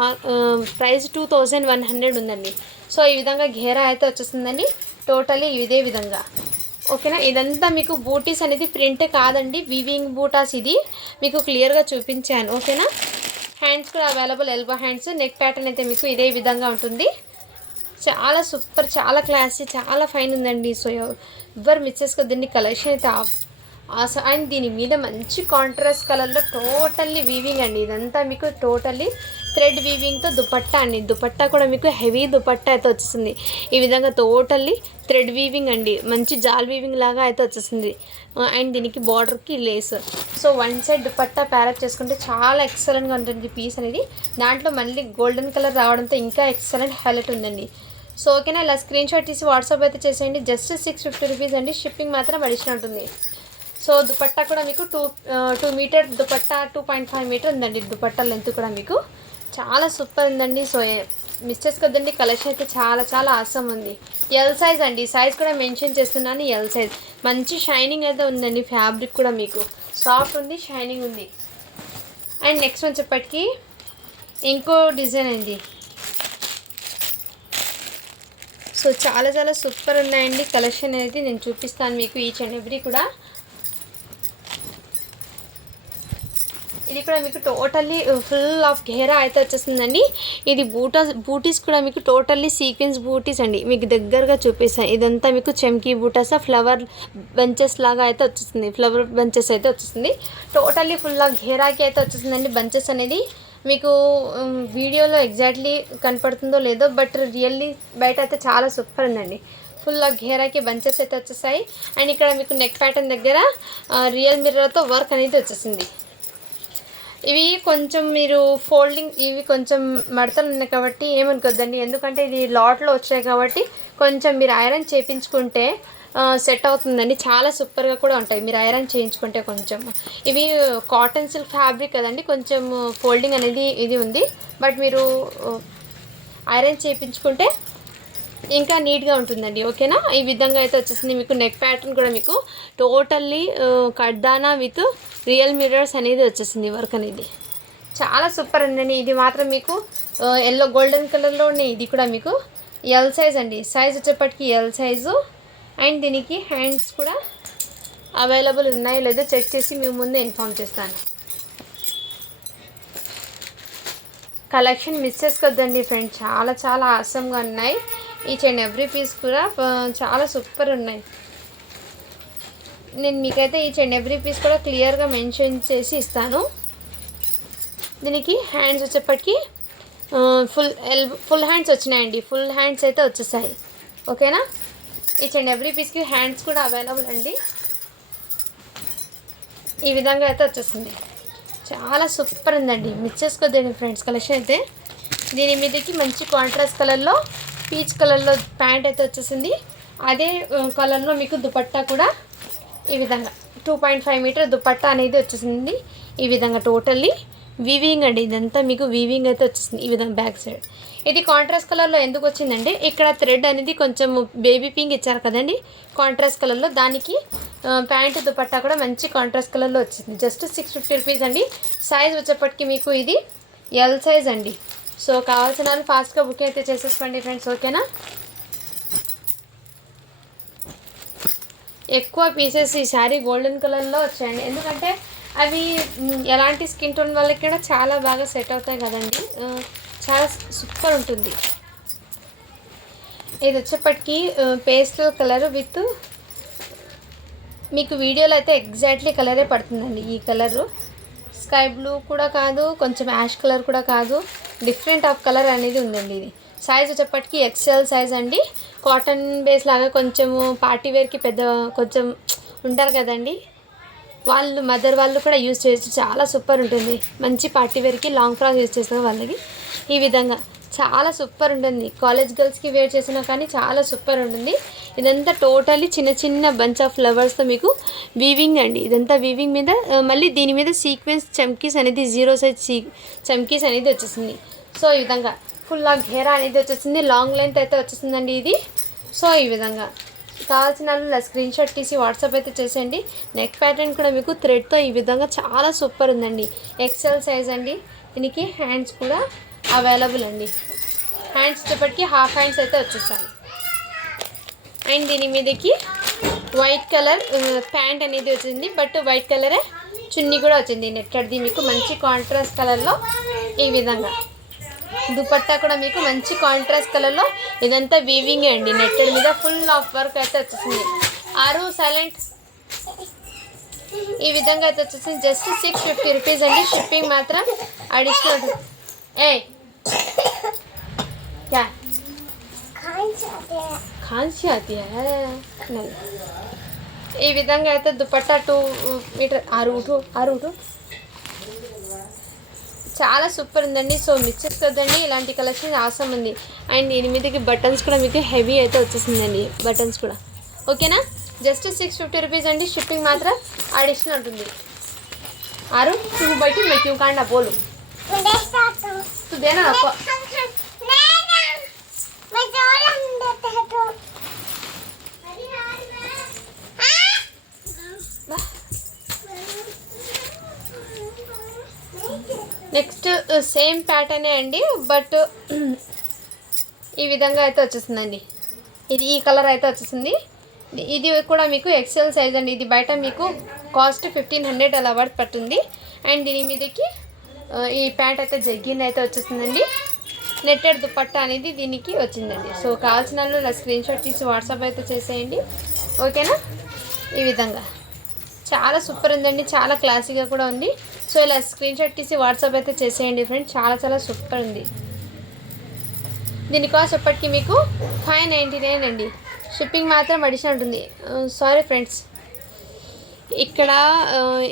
ప్రైస్ 2100 ఉందండి. సో ఈ విధంగా ఘేరా అయితే వచ్చేస్తుందండి టోటలీ ఇదే విధంగా. ఓకేనా, ఇదంతా మీకు బూటీస్ అనేది ప్రింట్ కాదండి, వీవింగ్ బూటాస్. ఇది మీకు క్లియర్గా చూపించాను. ఓకేనా, హ్యాండ్స్ కూడా available, elbow hands. Neck pattern అయితే మీకు ఇదే విధంగా ఉంటుంది. చాలా సూపర్, చాలా క్లాసీ, చాలా ఫైన్ ఉందండి. సో ఎవరు మిస్ చేసుకోవద్దండి, కలెక్షన్ అయితే అండ్ దీని మీద మంచి కాంట్రాస్ట్ కలర్లో టోటల్లీ వీవింగ్ అండి. ఇదంతా మీకు టోటల్లీ థ్రెడ్ వీవింగ్తో దుపట్టా అండి. దుపట్టా కూడా మీకు హెవీ దుపట్టా అయితే వచ్చేసింది. ఈ విధంగా టోటల్లీ థ్రెడ్ వీవింగ్ అండి, మంచి జాల్ వీవింగ్ లాగా అయితే వచ్చేసింది. అండ్ దీనికి బార్డర్కి lace. So one side dupatta ప్యారప్ చేసుకుంటే చాలా ఎక్సలెంట్గా ఉంటుంది పీస్ అనేది. దాంట్లో మళ్ళీ గోల్డెన్ కలర్ రావడంతో ఇంకా ఎక్సలెంట్ హైలైట్ ఉందండి. సో ఓకేనా, ఇలా స్క్రీన్ షాట్ తీసి వాట్సాప్ అయితే చేసేయండి. జస్ట్ 650 రూపీస్ అండి. షిప్పింగ్ మాత్రం అడిషనల్ ఉంటుంది. సో దుపట్టా కూడా మీకు 2 మీటర్ దుపట్టా, 2.5 మీటర్ ఉందండి దుపట్టా లెంత్ కూడా మీకు చాలా సూపర్ ఉందండి. సో మిస్ చేసుకోవద్దండి, కలెక్షన్ అయితే చాలా చాలా ఆసమ్ ఉంది. ఎల్ సైజ్ అండి, సైజ్ కూడా మెన్షన్ చేస్తున్నాను, ఎల్ సైజ్. మంచి షైనింగ్ అయితే ఉందండి, ఫ్యాబ్రిక్ కూడా మీకు సాఫ్ట్ ఉంది, షైనింగ్ ఉంది. అండ్ నెక్స్ట్ వచ్చేప్పటికి ఇంకో డిజైన్ అండి. సో చాలా చాలా సూపర్ ఉన్నాయండి కలెక్షన్ అనేది, నేను చూపిస్తాను మీకు ఈచ్ అండ్ ఎవ్రీ కూడా. ఇది కూడా మీకు టోటల్లీ ఫుల్ ఆఫ్ ఘేరా అయితే వచ్చేస్తుందండి. ఇది బూటీస్ కూడా మీకు టోటల్లీ సీక్వెన్స్ బూటీస్ అండి. మీకు దగ్గరగా చూపిస్తాను. ఇదంతా మీకు చమ్కీ బూటాస్, ఫ్లవర్ బంచెస్ లాగా అయితే వచ్చేస్తుంది, ఫ్లవర్ బంచెస్ అయితే వచ్చేస్తుంది. టోటల్లీ ఫుల్ ఆఫ్ ఘేరాకి అయితే వచ్చేస్తుందండి బంచెస్ అనేది. మీకు వీడియోలో ఎగ్జాక్ట్లీ కనపడుతుందో లేదో, బట్ రియల్లీ బయట అయితే చాలా సూపర్ ఉందండి. ఫుల్ ఆఫ్ ఘేరాకి బంచెస్ అయితే వచ్చేసాయి. అండ్ ఇక్కడ మీకు నెక్ ప్యాటర్న్ దగ్గర రియల్ మిర్రర్తో వర్క్ అనేది వచ్చేసింది. ఇవి కొంచెం మీరు ఫోల్డింగ్, ఇవి కొంచెం మడతలు ఉన్నాయి కాబట్టి ఏమనుకోద్దండి, ఎందుకంటే ఇది లాట్లో వచ్చాయి కాబట్టి కొంచెం మీరు ఐరన్ చేయించుకుంటే సెట్ అవుతుందండి. చాలా సూపర్గా కూడా ఉంటాయి మీరు ఐరన్ చేయించుకుంటే. కొంచెం ఇవి కాటన్ సిల్క్ ఫ్యాబ్రిక్ కదండి, కొంచెం ఫోల్డింగ్ అనేది ఇది ఉంది, బట్ మీరు ఐరన్ చేయించుకుంటే ఇంకా నీట్గా ఉంటుందండి. ఓకేనా, ఈ విధంగా అయితే వచ్చేసింది. మీకు నెక్ ప్యాటర్న్ కూడా మీకు టోటల్లీ కడ్దానా విత్ రియల్ మిర్రర్స్ అనేది వచ్చేసింది వర్క్ అనేది. చాలా సూపర్ ఉందండి. ఇది మాత్రం మీకు ఎల్లో గోల్డెన్ కలర్లోనే, ఇది కూడా మీకు ఎల్ సైజ్ అండి. సైజ్ వచ్చేప్పటికి ఎల్ సైజు. అండ్ దీనికి హ్యాండ్స్ కూడా అవైలబుల్ ఉన్నాయో లేదో చెక్ చేసి మీ ముందు ఇన్ఫామ్ చేస్తాను. కలెక్షన్ మిస్ చేసుకోవద్దండి ఫ్రెండ్స్, చాలా చాలా ఆసమ్గా ఉన్నాయి. ఈచ్ అండ్ ఎవ్రీ పీస్ కూడా చాలా సూపర్ ఉన్నాయి. నేను మీకైతే ఈచ్ అండ్ ఎవ్రీ పీస్ కూడా క్లియర్గా మెన్షన్ చేసి ఇస్తాను. దీనికి హ్యాండ్స్ వచ్చేప్పటికి ఫుల్ హ్యాండ్స్ వచ్చినాయండి, ఫుల్ హ్యాండ్స్ అయితే వచ్చేసాయి. ఓకేనా. ఈచ్ అండ్ ఎవ్రీ పీస్కి హ్యాండ్స్ కూడా అవైలబుల్ అండి. ఈ విధంగా అయితే వచ్చేస్తుంది. చాలా సూపర్ ఉందండి, మిస్ చేసుకోద్దండి ఫ్రెండ్స్. కలెక్షన్ అయితే దీని మీదకి మంచి కాంట్రాస్ట్ కలర్లో పీచ్ కలర్లో ప్యాంట్ అయితే వచ్చేసింది. అదే కలర్లో మీకు దుపట్టా కూడా ఈ విధంగా 2.5 మీటర్ దుపట్టా అనేది వచ్చేసింది. ఈ విధంగా టోటల్లీ వీవింగ్ అండి, ఇదంతా మీకు వీవింగ్ అయితే వచ్చేసింది. ఈ విధంగా బ్యాక్ సైడ్ ఇది కాంట్రాస్ట్ కలర్లో ఎందుకు వచ్చిందంటే ఇక్కడ థ్రెడ్ అనేది కొంచెం బేబీ పింక్ ఇచ్చారు కదండి కాంట్రాస్ట్ కలర్లో, దానికి ప్యాంటు దుపట్టా కూడా మంచి కాంట్రాస్ట్ కలర్లో వచ్చింది. జస్ట్ 650 రూపీస్ అండి. సైజ్ వచ్చేప్పటికి మీకు ఇది ఎల్ సైజ్ అండి. సో కావాల్సిన వాళ్ళు ఫాస్ట్గా బుక్ అయితే చేసేసుకోండి ఫ్రెండ్స్. ఓకేనా. ఎక్కువ పీసెస్ ఈ శారీ గోల్డెన్ కలర్లో వచ్చాయండి, ఎందుకంటే అవి ఎలాంటి స్కిన్ టోన్ వాళ్ళకి కూడా చాలా బాగా సెట్ అవుతాయి కదండి. చాలా సూపర్ ఉంటుంది. ఇది వచ్చేప్పటికి పేస్టల్ కలర్ విత్ మీకు వీడియోలో అయితే ఎగ్జాక్ట్లీ కలరే పడుతుందండి. ఈ కలరు స్కై బ్లూ కూడా కాదు, కొంచెం యాష్ కలర్ కూడా కాదు, డిఫరెంట్ ఆఫ్ కలర్ అనేది ఉందండి. ఇది సైజ్ వచ్చేప్పటికి ఎక్సెల్ సైజ్ అండి. కాటన్ బేస్ లాగా కొంచెము పార్టీ వేర్కి పెద్ద కొంచెం ఉంటారు కదండి, వాళ్ళు మదర్ వాళ్ళు కూడా యూజ్ చేయొచ్చు. చాలా సూపర్ ఉంటుంది. మంచి పార్టీ వేర్కి లాంగ్ ఫ్రాక్ యూజ్ చేస్తారు వాళ్ళకి. ఈ విధంగా చాలా సూపర్ ఉంటుంది. కాలేజ్ గర్ల్స్కి వేర్ చేసినా కానీ చాలా సూపర్ ఉంటుంది. ఇదంతా టోటల్లీ చిన్న చిన్న బంచ్ ఆఫ్ ఫ్లవర్స్తో మీకు వీవింగ్ అండి. ఇదంతా వీవింగ్ మీద మళ్ళీ దీని మీద సీక్వెన్స్ చమ్కీస్ అనేది 0 సైజ్ చమ్కీస్ అనేది వచ్చేసింది. సో ఈ విధంగా ఫుల్ ఘేరా అనేది వచ్చేసింది. లాంగ్ లెంత్ అయితే వచ్చేసిందండి ఇది. సో ఈ విధంగా కావాల్సిన వాళ్ళు స్క్రీన్ షాట్ తీసి వాట్సాప్ అయితే చేసేయండి. నెక్ ప్యాటర్న్ కూడా మీకు థ్రెడ్తో ఈ విధంగా చాలా సూపర్ ఉందండి. ఎక్సెల్ సైజ్ అండి. దీనికి హ్యాండ్స్ కూడా అవైలబుల్ అండి. హ్యాండ్స్ వచ్చేప్పటికి హాఫ్ హ్యాండ్స్ అయితే వచ్చేస్తాయి. అండ్ దీని మీదకి వైట్ కలర్ ప్యాంట్ అనేది వచ్చింది, బట్ వైట్ కలరే చున్నీ కూడా వచ్చింది నెట్టడిది మీకు మంచి కాంట్రాస్ట్ కలర్లో. ఈ విధంగా దుపట్టా కూడా మీకు మంచి కాంట్రాస్ట్ కలర్లో. ఇదంతా వీవింగ్ అండి, నెట్టెడ్ మీద ఫుల్ ఆఫ్ వర్క్ అయితే వచ్చేసింది. ఆరు సైలెంట్ ఈ విధంగా అయితే వచ్చేసింది. జస్ట్ 650 రూపీస్ అండి. షిప్పింగ్ మాత్రం అడిషనల్. ఏ क्या खांसी आती है नहीं. ఈ విధంగా అయితే దుపట్టా 2 మీటర్ ఆరు చాలా సూపర్ ఉందండి. సో మిస్ చేసుకోవద్దండి, ఇలాంటి కలెక్షన్ అవసరం ఉంది. అండ్ దీని మీదకి బటన్స్ కూడా మీకు హెవీ అయితే వచ్చేసిందండి, బటన్స్ కూడా. ఓకేనా. జస్ట్ 650 రూపీస్ అండి. షిప్పింగ్ మాత్రం అడిషనల్ ఉంటుంది. ఆరు तू बैठी मैं क्यों काटना बोलूं तू देना ना నెక్స్ట్ సేమ్ ప్యాటర్నే అండి, బట్ ఈ విధంగా అయితే వచ్చేసిందండి. ఇది ఈ కలర్ అయితే వచ్చేసింది. ఇది కూడా మీకు ఎక్సెల్ సైజ్ అండి. ఇది బయట మీకు కాస్ట్ 1500 అలా పడుతుంది. అండ్ దీని మీదకి ఈ ప్యాంట్ అయితే జగ్గిన్ అయితే వచ్చేసిందండి. నెట్టెడ్ దుపట్టా అనేది దీనికి వచ్చిందండి. సో కావాల్సిన వాళ్ళు ఇలా స్క్రీన్ షాట్ తీసి వాట్సాప్ అయితే చేసేయండి. ఓకేనా. ఈ విధంగా చాలా సూపర్ ఉందండి, చాలా క్లాసీగా కూడా ఉంది. సో ఇలా స్క్రీన్ షాట్ తీసి వాట్సాప్ అయితే చేసేయండి ఫ్రెండ్స్. చాలా సూపర్ ఉంది. దీని కాస్ట్ ఎప్పటికీ మీకు 599 అండి. షిప్పింగ్ మాత్రం అడిషనల్ ఉంటుంది. సారీ ఫ్రెండ్స్,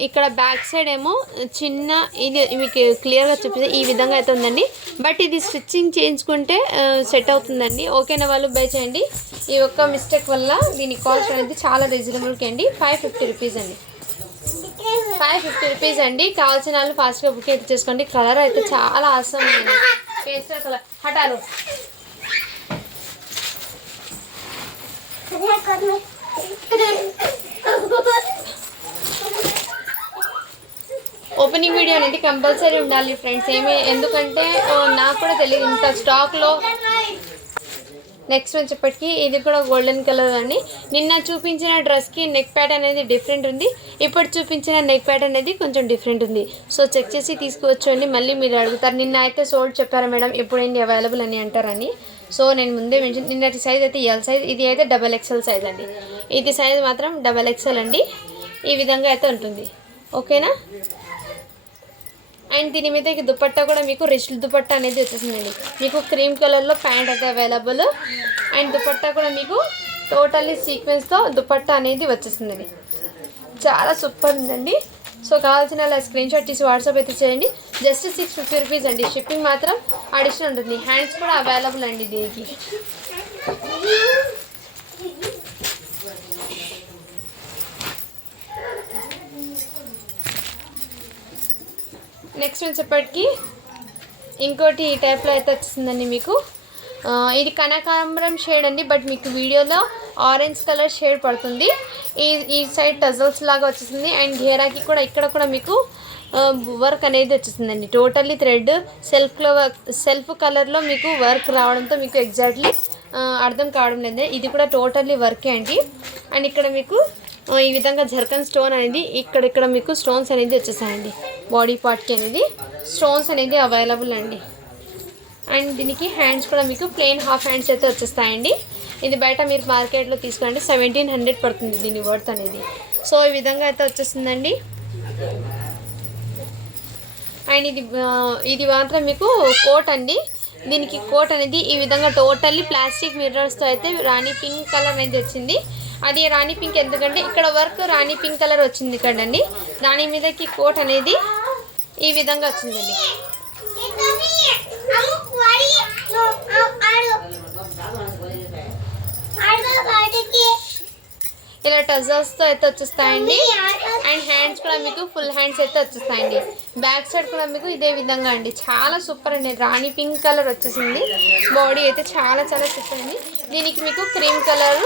ఇక్కడ బ్యాక్ సైడ్ ఏమో చిన్న ఇది మీకు క్లియర్గా చూపిస్తే ఈ విధంగా అయితే ఉందండి. బట్ ఇది స్టిచ్చింగ్ చేయించుకుంటే సెట్ అవుతుందండి. ఓకేనా వాళ్ళు బై చేయండి. ఈ ఒక్క మిస్టేక్ వల్ల దీని కాస్ట్ అనేది చాలా రీజనబుల్కి అండి. 550 రూపీస్ అండి. 550 రూపీస్ అండి. కావాల్సిన వాళ్ళు ఫాస్ట్గా బుక్ అయితే చేసుకోండి. కలర్ అయితే చాలా అవసరం అండి. పేస్టల్ కలర్ హటారు. ఓపెనింగ్ వీడియో అనేది కంపల్సరీ ఉండాలి ఫ్రెండ్స్. ఎందుకంటే నాకు కూడా తెలియదు ఇంత స్టాక్లో. నెక్స్ట్ వచ్చేప్పటికి ఇది కూడా గోల్డెన్ కలర్ అండి. నిన్న చూపించిన డ్రెస్కి నెక్ ప్యాటర్న్ అనేది డిఫరెంట్ ఉంది, ఇప్పుడు చూపించిన నెక్ ప్యాటర్న్ అనేది కొంచెం డిఫరెంట్ ఉంది. సో చెక్ చేసి తీసుకువచ్చండి. మళ్ళీ మీరు అడుగుతారు నిన్న అయితే సోల్డ్ చెప్పారా మేడం ఎప్పుడైంది అవైలబుల్ అని అంటారని. సో నేను ముందే మెన్షన్, నిన్నటి సైజ్ అయితే ఎల్ సైజ్, ఇది అయితే XXL సైజ్ అండి. ఇది సైజ్ మాత్రం XXL అండి. ఈ విధంగా అయితే ఉంటుంది. ఓకేనా. అండ్ దీని మీద ఈ దుపట్టా కూడా మీకు రిచ్ దుపట్టా అనేది వచ్చేసిందండి. మీకు క్రీమ్ కలర్లో ప్యాంట్ అయితే అవైలబుల్. అండ్ దుపట్టా కూడా మీకు టోటల్లీ సీక్వెన్స్తో దుపట్టా అనేది వచ్చేసిందండి. చాలా సూపర్ ఉందండి. సో కావాల్సిన అలా స్క్రీన్ షాట్ తీసి వాట్సాప్ అయితే చేయండి. జస్ట్ 650 రూపీస్ అండి. షిప్పింగ్ మాత్రం అడిషనల్ ఉంటుంది. హ్యాండ్స్ కూడా అవైలబుల్ అండి దీనికి. నెక్స్ట్ వచ్చేప్పటికి ఇంకోటి ఈ టైప్లో అయితే వచ్చిందండి మీకు. ఇది కనకాంబరం షేడ్ అండి, బట్ మీకు వీడియోలో ఆరెంజ్ కలర్ షేడ్ పడుతుంది. ఈ సైడ్ టజల్స్ లాగా వచ్చేసింది. అండ్ ఘేరాకి కూడా ఇక్కడ కూడా మీకు వర్క్ అనేది వచ్చేసిందండి. టోటల్లీ థ్రెడ్ సెల్ఫ్ కలర్లో మీకు వర్క్ రావడంతో మీకు ఎగ్జాక్ట్లీ అర్థం కావడం లేదు. ఇది కూడా టోటల్లీ వర్కే అండి. అండ్ ఇక్కడ మీకు ఈ విధంగా జర్కన్ స్టోన్ అనేది ఇక్కడ మీకు స్టోన్స్ అనేది వచ్చేసాయండి. బాడీ పార్ట్కి అనేది స్టోన్స్ అనేది అవైలబుల్ అండి. అండ్ దీనికి హ్యాండ్స్ కూడా మీకు ప్లెయిన్ హాఫ్ హ్యాండ్స్ అయితే వచ్చేస్తాయండి. ఇది బయట మీరు మార్కెట్లో తీసుకోండి 1700 పడుతుంది దీని వర్త్ అనేది. సో ఈ విధంగా అయితే వచ్చేస్తుందండి. అండ్ ఇది మాత్రం మీకు కోట్ అండి. దీనికి కోట్ అనేది ఈ విధంగా టోటల్లీ ప్లాస్టిక్ మిర్రర్స్తో అయితే రాణి పింక్ కలర్ అనేది వచ్చింది. అది రాణి పింక్ ఎందుకంటే ఇక్కడ వర్క్ రాణి పింక్ కలర్ వచ్చింది కదండి. దాని మీదకి కోట్ అనేది ఈ విధంగా వచ్చిందండి. ఇలా టజల్స్తో అయితే వచ్చేస్తాయండి. అండ్ హ్యాండ్స్ కూడా మీకు ఫుల్ హ్యాండ్స్ అయితే వచ్చేస్తాయండి. బ్యాక్ సైడ్ కూడా మీకు ఇదే విధంగా అండి. చాలా సూపర్ అండి. రాణి పింక్ కలర్ వచ్చేసింది. బాడీ అయితే చాలా సూపర్ అండి. దీనికి మీకు క్రీమ్ కలర్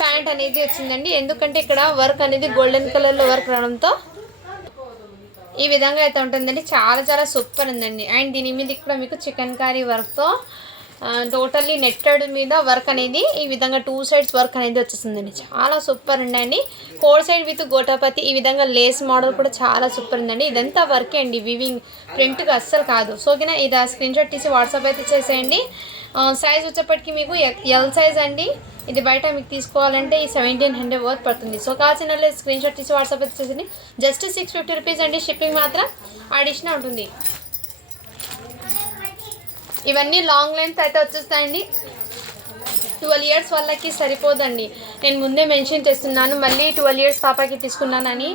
ప్యాంట్ అనేది వచ్చిందండి. ఎందుకంటే ఇక్కడ వర్క్ అనేది గోల్డెన్ కలర్లో వర్క్ రావడంతో ఈ విధంగా అయితే ఉంటుందండి. చాలా సూపర్ ఉందండి. అండ్ దీని మీద ఇక్కడ మీకు చికెన్ కర్రీ వర్క్తో టోటల్లీ నెట్టెడ్ మీద వర్క్ అనేది ఈ విధంగా 2 సైడ్స్ వర్క్ అనేది వచ్చేసిందండి. చాలా సూపర్ ఉందండి. 4 సైడ్ విత్ గోటాపతి ఈ విధంగా లేస్ మోడల్ కూడా చాలా సూపర్ ఉందండి. ఇదంతా వర్కే అండి, వివింగ్ ప్రింట్గా అస్సలు కాదు. సో ఓకేనా, ఇది స్క్రీన్ షాట్ తీసి వాట్సాప్ అయితే చేసేయండి. సైజ్ వచ్చేప్పటికి మీకు ఎల్ సైజ్ అండి. ఇది బయట మీకు తీసుకోవాలంటే ఈ 1700 వర్త్ పడుతుంది. సో కావాల్సిన స్క్రీన్ షాట్ తీసి వాట్సాప్ అయితే చేసేయండి. జస్ట్ 650 రూపీస్ అండి. షిప్పింగ్ మాత్రం అడిషనల్ ఉంటుంది. ఇవన్నీ లాంగ్ లెంత్ అయితే వచ్చేస్తాయండి. 12 ఇయర్స్ వాళ్ళకి సరిపోదండి. నేను ముందే మెన్షన్ చేస్తున్నాను, మళ్ళీ 12 ఇయర్స్ పాపకి తీసుకున్నానని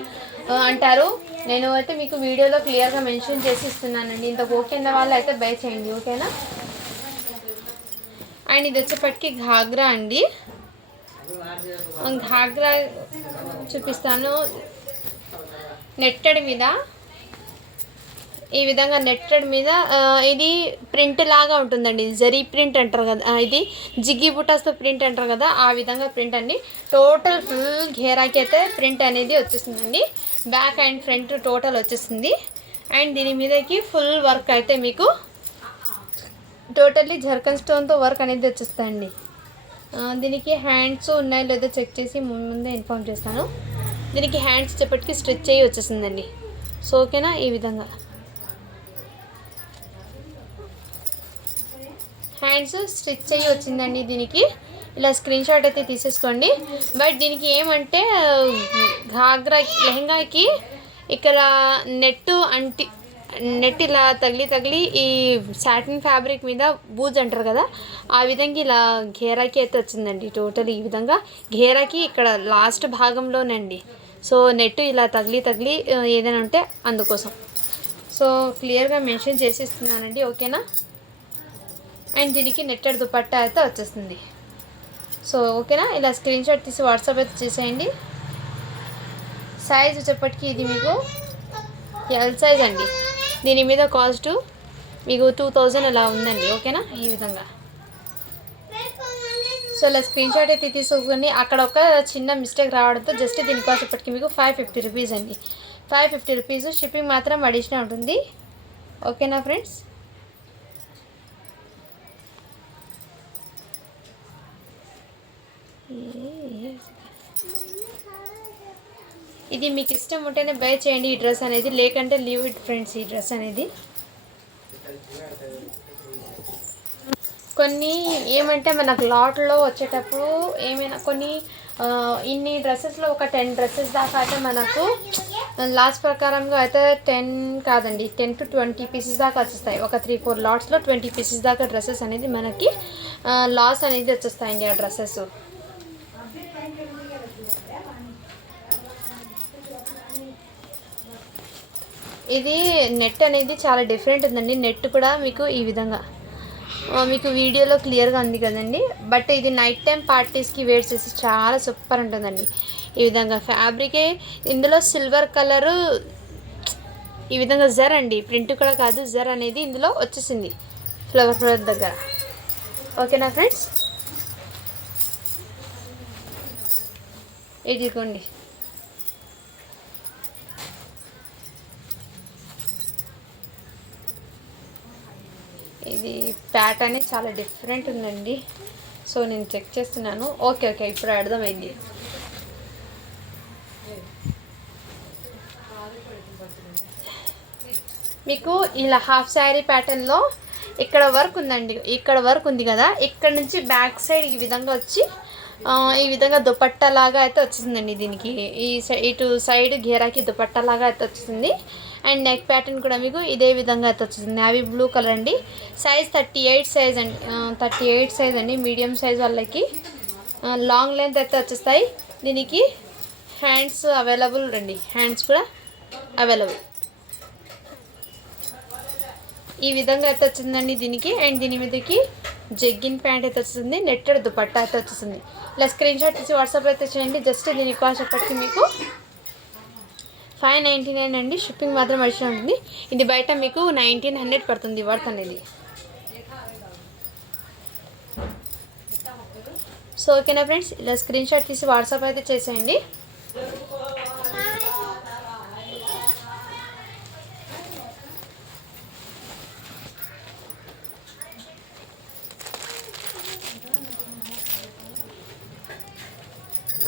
అంటారు. నేను అయితే మీకు వీడియోలో క్లియర్గా మెన్షన్ చేసి ఇస్తున్నానండి. ఇంత ఓకే అన్న వాళ్ళు అయితే బై చేయండి, ఓకేనా. అండ్ ఇది వచ్చేప్పటికి ఘాగ్రా అండి. ఘాగ్రా చూపిస్తాను. నెట్టెడ్ మీద ఈ విధంగా నెట్టెడ్ మీద ఇది ప్రింట్ లాగా ఉంటుందండి. జరీ ప్రింట్ అంటారు కదా, ఇది జిగ్గి బుటాస్తో ప్రింట్ అంటారు కదా, ఆ విధంగా ప్రింట్ అండి. టోటల్ ఫుల్ ఘేరాకి అయితే ప్రింట్ అనేది వచ్చేసిందండి. బ్యాక్ అండ్ ఫ్రంట్ టోటల్ వచ్చేసింది. అండ్ దీని మీదకి ఫుల్ వర్క్ అయితే మీకు టోటల్లీ జర్కన్ స్టోన్తో వర్క్ అనేది వచ్చేస్తాయండి. దీనికి హ్యాండ్స్ ఉన్నాయో లేదో చెక్ చేసి ముందే ఇన్ఫార్మ్ చేస్తాను. దీనికి హ్యాండ్స్ చెప్పటికి స్ట్రిచ్ అయ్యి వచ్చేసిందండి. సో ఓకేనా, ఈ విధంగా హ్యాండ్స్ స్టిచ్ అయ్యి వచ్చిందండి. దీనికి ఇలా స్క్రీన్ షాట్ అయితే తీసేసుకోండి. బట్ దీనికి ఏమంటే ఘాగ్రా లెహంగాకి ఇక్కడ నెట్ ఇలా తగిలి ఈ సాటిన్ ఫ్యాబ్రిక్ మీద బూజ్ అంటారు కదా, ఆ విధంగా ఇలా ఘేరాకి అయితే వచ్చిందండి. టోటల్ ఈ విధంగా ఘేరాకి ఇక్కడ లాస్ట్ భాగంలోనండి. సో నెట్ ఇలా తగిలి ఏదైనా ఉంటే అందుకోసం. సో క్లియర్గా మెన్షన్ చేసి ఇస్తున్నానండి, ఓకేనా. అండ్ దీనికి నెట్టెడ్ దుపట్టా అయితే వచ్చేస్తుంది. సో ఓకేనా, ఇలా స్క్రీన్ షాట్ తీసి వాట్సాప్ అయితే చేసేయండి. సైజ్ వచ్చేప్పటికి ఇది మీకు ఎల్ సైజ్ అండి. దీని మీద కాస్ట్ మీకు 2000 అలా ఉందండి, ఓకేనా. ఈ విధంగా సో ఇలా స్క్రీన్ షాట్ అయితే తీసుకోండి. అక్కడ ఒక చిన్న మిస్టేక్ రావడంతో జస్ట్ దీని కాస్ట్ ఇప్పటికి మీకు 550 రూపీస్ అండి. 550 రూపీస్. షిప్పింగ్ మాత్రం అడిషనల్ ఉంటుంది, ఓకేనా ఫ్రెండ్స్. ఇది మీకు ఇష్టం ఉంటేనే బై చేయండి ఈ డ్రెస్ అనేది, లేకంటే లీవ్ ఇట్ ఫ్రెండ్స్. ఈ డ్రెస్ అనేది కొన్ని ఏమంటే మనకు లాట్లో వచ్చేటప్పుడు ఏమైనా కొన్ని ఇన్ని డ్రెస్సెస్లో ఒక 10 డ్రెస్సెస్ దాకా అయితే మనకు లాస్ట్ ప్రకారంగా అయితే 10 కాదండి 10 to 20 పీసెస్ దాకా వచ్చేస్తాయి. ఒక 3-4 లాట్స్లో 20 పీసెస్ దాకా డ్రెస్సెస్ అనేది మనకి లాస్ అనేది వచ్చేస్తాయండి ఆ డ్రెస్సెస్. ఇది నెట్ అనేది చాలా డిఫరెంట్ ఉందండి. నెట్ కూడా మీకు ఈ విధంగా మీకు వీడియోలో క్లియర్గా ఉంది కదండి. బట్ ఇది నైట్ టైం పార్టీస్కి వేర్ చేసి చాలా సూపర్ ఉంటుందండి. ఈ విధంగా ఫ్యాబ్రికే ఇందులో సిల్వర్ కలరు ఈ విధంగా జర్ అండి, ప్రింట్ కూడా కాదు, జర్ అనేది ఇందులో వచ్చేసింది ఫ్లవర్ దగ్గర. ఓకేనా ఫ్రెండ్స్, ఇదిగోండి. ఇది ప్యాటర్న్ చాలా డిఫరెంట్ ఉందండి. సో నేను చెక్ చేస్తున్నాను. ఓకే ఇప్పుడు అర్థమైంది. మీకు ఇలా హాఫ్ శారీ ప్యాటర్న్లో ఇక్కడ వర్క్ ఉందండి, ఇక్కడ వర్క్ ఉంది కదా, ఇక్కడ నుంచి బ్యాక్ సైడ్ ఈ విధంగా వచ్చి ఈ విధంగా దుపట్టా లాగా అయితే వచ్చిందండి. దీనికి ఇటు సైడ్ ఘేరాకి దుపట్టా లాగా అయితే వచ్చింది. అండ్ నెక్ ప్యాటర్న్ కూడా మీకు ఇదే విధంగా అయితే వచ్చింది. నావీ బ్లూ కలర్ అండి. సైజ్ 38 సైజ్ అండి, 38 సైజ్ అండి. మీడియం సైజ్ వాళ్ళకి లాంగ్ లెంత్ అయితే వచ్చేస్తాయి. దీనికి హ్యాండ్స్ అవైలబుల్ రండి, హ్యాండ్స్ కూడా అవైలబుల్. ఈ విధంగా అయితే వచ్చిందండి దీనికి. అండ్ దీని మీదకి జగ్గిన్ ప్యాంట్ అయితే వస్తుంది, నెట్టెడ్ దుపట్టా అయితే వచ్చేసింది. ఇలా స్క్రీన్ షాట్ తీసి వాట్సాప్ అయితే చేయండి. జస్ట్ దీని కాస్ట్ చెప్పట్టి మీకు 599 అండి. షిప్పింగ్ మాత్రం అడిషన్ ఉంటుంది. ఇది బయట మీకు 1900 పడుతుంది వర్త్ అనేది. సో ఓకేనా ఫ్రెండ్స్, ఇలా స్క్రీన్ షాట్ తీసి వాట్సాప్ అయితే చేసేయండి.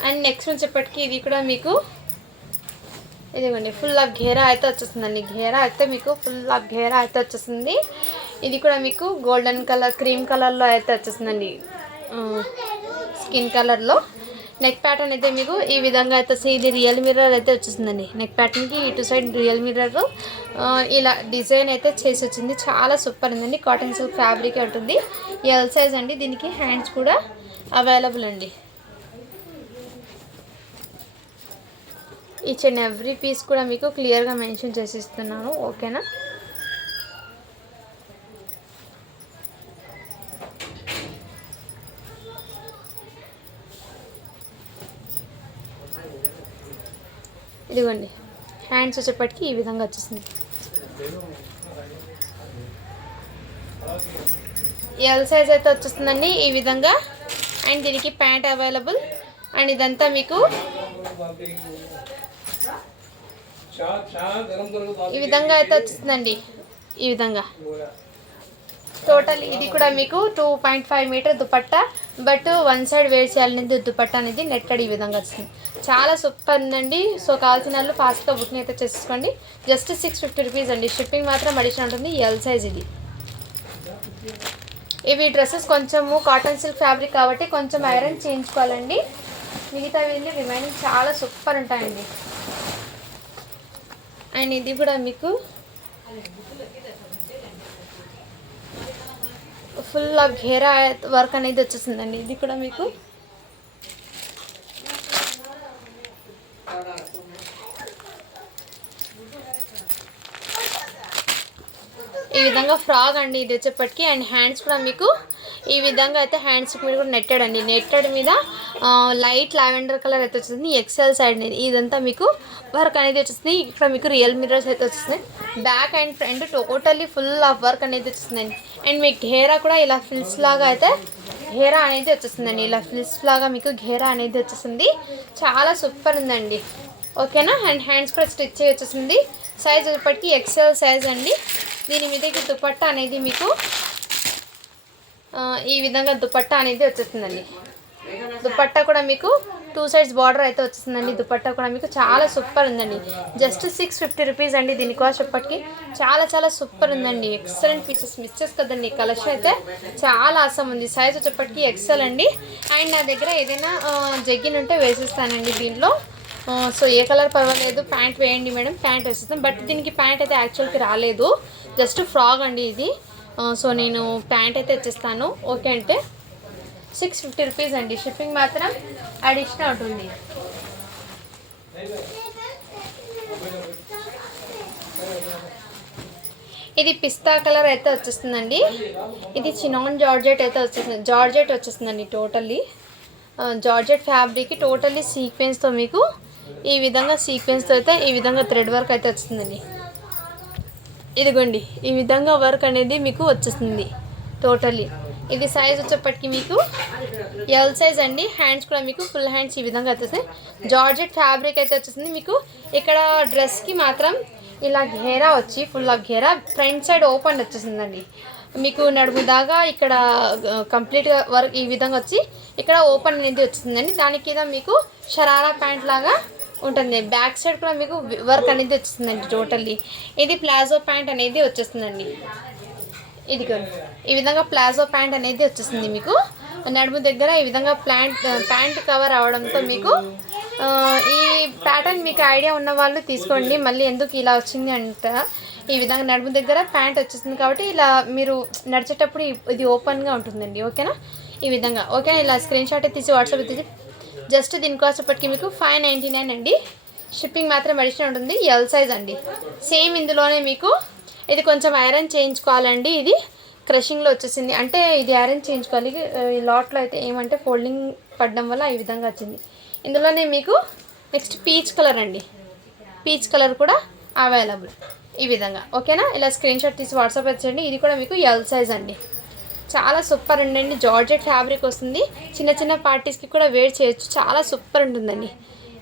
అండ్ నెక్స్ట్ వచ్చేప్పటికి ఇది కూడా మీకు ఇదిగోండి ఫుల్ ఆఫ్ ఘేరా అయితే వచ్చేస్తుందండి. ఘేరా అయితే మీకు ఫుల్ ఆఫ్ ఘేరా అయితే వచ్చేస్తుంది. ఇది కూడా మీకు గోల్డెన్ కలర్, క్రీమ్ కలర్లో అయితే వచ్చేస్తుందండి, స్కిన్ కలర్లో. నెక్ ప్యాటర్న్ అయితే మీకు ఈ విధంగా అయితే ఇది రియల్ మిర్రర్ అయితే వచ్చేస్తుందండి. నెక్ ప్యాటర్న్కి ఇటు సైడ్ రియల్ మిర్రర్ ఇలా డిజైన్ అయితే చేసి వచ్చింది. చాలా సూపర్ ఉందండి. కాటన్ సిల్క్ ఫ్యాబ్రిక్ ఉంటుంది. ఎల్ సైజ్ అండి. దీనికి హ్యాండ్స్ కూడా అవైలబుల్ అండి. ఈచ్ అండ్ ఎవ్రీ పీస్ కూడా మీకు క్లియర్గా మెన్షన్ చేసి ఇస్తున్నాను. ఓకేనా, ఇదిగోండి హ్యాండ్స్ వచ్చేప్పటికి ఈ విధంగా వచ్చేసింది. ఎల్ సైజ్ అయితే వచ్చేస్తుందండి ఈ విధంగా. అండ్ దీనికి ప్యాంట్ అవైలబుల్. అండ్ ఇదంతా మీకు ఈ విధంగా అయితే వచ్చేస్తుందండి. ఈ విధంగా టోటల్ ఇది కూడా మీకు 2.5 meter dupatta. But one side wear చేయాలనేది దుపట్టా అనేది నెట్టడి ఈ విధంగా వస్తుంది. చాలా సూపర్ ఉందండి. సో కావాల్సిన వాళ్ళు ఫాస్ట్గా బుకింగ్ అయితే చేసుకోండి. జస్ట్ 650 రూపీస్ అండి. షిప్పింగ్ మాత్రం అడిషన్ ఉంటుంది. ఎల్ సైజ్ ఇది. ఇవి డ్రెస్సెస్ కొంచెము కాటన్ సిల్క్ ఫ్యాబ్రిక్ కాబట్టి కొంచెం ఐరన్ చేయించుకోవాలండి. మిగతావి రిమైనింగ్ చాలా సూపర్ ఉంటాయండి. అండ్ ఇది కూడా మీకు ఫుల్ ఆఫ్ ఘేరా వర్క్ అనేది వచ్చేసిందండి. ఇది కూడా మీకు ఈ విధంగా ఫ్రాక్ అండి ఇది వచ్చేప్పటికి. అండ్ హ్యాండ్స్ కూడా మీకు ఈ విధంగా అయితే హ్యాండ్స్ మీద కూడా నెట్టెడ్ అండి. నెట్టెడ్ మీద లైట్ లావెండర్ కలర్ అయితే వచ్చింది. ఎక్సెల్ సైడ్ అనేది ఇదంతా మీకు వర్క్ అనేది వచ్చేస్తుంది. ఇక్కడ మీకు రియల్ మిర్రర్స్ అయితే వస్తుంది. Back and front totally full of work అనేది వచ్చేస్తుందండి. అండ్ మీకు ఘేరా కూడా ఇలా ఫిల్స్ లాగా అయితే ఘేరా అనేది వచ్చేస్తుందండి. ఇలా ఫిల్స్ లాగా మీకు ఘేరా అనేది వచ్చేస్తుంది. చాలా సూపర్ ఉందండి. ఓకేనా. అండ్ హ్యాండ్స్ కూడా స్టిచ్ చేసి వచ్చేసింది. సైజ్ వచ్చేప్పటికి ఎక్సెల్ సైజ్ అండి. దీని మీదకి దుపట్టా అనేది మీకు ఈ విధంగా దుపట్టా అనేది వచ్చేస్తుందండి. దుపట్టా కూడా మీకు 2 సైడ్స్ బార్డర్ అయితే వచ్చేస్తుందండి. దుపట్టా కూడా మీకు చాలా సూపర్ ఉందండి. జస్ట్ 650 రూపీస్ అండి దీని కాస్ట్ చెప్పటికి. చాలా చాలా సూపర్ ఉందండి. ఎక్సలెంట్ పీసెస్, మిస్ చేసుకోదండి. కలెక్షన్ అయితే చాలా ఆసం ఉంది. సైజ్ వచ్చేప్పటికి ఎక్సెల్ అండి. అండ్ నా దగ్గర ఏదైనా జగ్గిన్ ఉంటే వేసిస్తానండి దీంట్లో. సో ఏ కలర్ పర్వాలేదు, ప్యాంట్ వేయండి మేడం, ప్యాంట్ వేసేస్తాం. బట్ దీనికి ప్యాంట్ అయితే యాక్చువల్కి రాలేదు, జస్ట్ ఫ్రాక్ అండి ఇది. సో నేను ప్యాంట్ అయితే ఇచ్చేస్తాను. ఓకే అంటే 650 రూపీస్ అండి. షిప్పింగ్ మాత్రం అడిషనల్ ఉంటుంది. ఇది పిస్తా కలర్ అయితే వచ్చేస్తుందండి. ఇది చినాన్ జార్జెట్ అయితే వచ్చేస్తుంది. జార్జెట్ వచ్చేస్తుందండి టోటల్లీ. జార్జెట్ ఫ్యాబ్రిక్ టోటల్లీ సీక్వెన్స్తో మీకు ఈ విధంగా సీక్వెన్స్తో అయితే ఈ విధంగా థ్రెడ్ వర్క్ అయితే వస్తుందండి. ఇదిగోండి ఈ విధంగా వర్క్ అనేది మీకు వచ్చేస్తుంది టోటల్లీ. ఇది సైజ్ వచ్చేప్పటికి మీకు ఎల్ సైజ్ అండి. హ్యాండ్స్ కూడా మీకు ఫుల్ హ్యాండ్స్ ఈ విధంగా వచ్చేస్తాయి. జార్జెట్ ఫ్యాబ్రిక్ అయితే వచ్చేస్తుంది మీకు. ఇక్కడ డ్రెస్కి మాత్రం ఇలా ఘేరా వచ్చి ఫుల్ ఆఫ్ ఘేరా, ఫ్రంట్ సైడ్ ఓపెన్ వచ్చేసిందండి మీకు. నడుము దాకా ఇక్కడ కంప్లీట్గా వర్క్ ఈ విధంగా వచ్చి ఇక్కడ ఓపెన్ అనేది వచ్చిందండి. దాని కింద మీకు షరారా ప్యాంట్ లాగా ఉంటుంది. బ్యాక్ సైడ్ కూడా మీకు వర్క్ అనేది వచ్చేస్తుందండి టోటల్లీ. ఇది ప్లాజో ప్యాంట్ అనేది వచ్చేస్తుందండి. ఇది ఈ విధంగా ప్లాజో ప్యాంట్ అనేది వచ్చేస్తుంది మీకు. నడుము దగ్గర ఈ విధంగా ప్యాంట్ కవర్ అవడంతో మీకు ఈ ప్యాటర్న్ మీకు ఐడియా ఉన్న వాళ్ళు తీసుకోండి. మళ్ళీ ఎందుకు ఇలా వచ్చింది అంట, ఈ విధంగా నడుము దగ్గర ప్యాంట్ వచ్చేస్తుంది కాబట్టి ఇలా మీరు నడిచేటప్పుడు ఇది ఓపెన్గా ఉంటుందండి. ఓకేనా, ఈ విధంగా. ఓకేనా, ఇలా స్క్రీన్ షాట్ తీసి వాట్సాప్ తీసి జస్ట్ దీని కాస్ట్ ఇప్పటికీ మీకు 599 అండి. షిప్పింగ్ మాత్రం అడిషనల్ ఉంటుంది. ఎల్ సైజ్ అండి. సేమ్ ఇందులోనే మీకు ఇది కొంచెం ఐరన్ చేయించుకోవాలండి. ఇది క్రషింగ్లో వచ్చేసింది, అంటే ఇది ఐరన్ చేయించుకోవాలి. ఈ లాట్లో అయితే ఏమంటే ఫోల్డింగ్ పడడం వల్ల ఈ విధంగా వచ్చింది. ఇందులోనే మీకు నెక్స్ట్ పీచ్ కలర్ అండి. పీచ్ కలర్ కూడా అవైలబుల్ ఈ విధంగా. ఓకేనా, ఇలా స్క్రీన్ షాట్ తీసి వాట్సాప్ వచ్చేయండి. ఇది కూడా మీకు ఎల్ సైజ్ అండి. చాలా సూపర్ ఉండండి. జార్జెట్ ఫ్యాబ్రిక్ వస్తుంది. చిన్న చిన్న పార్టీస్కి కూడా వేర్ చేయొచ్చు. చాలా సూపర్ ఉంటుందండి.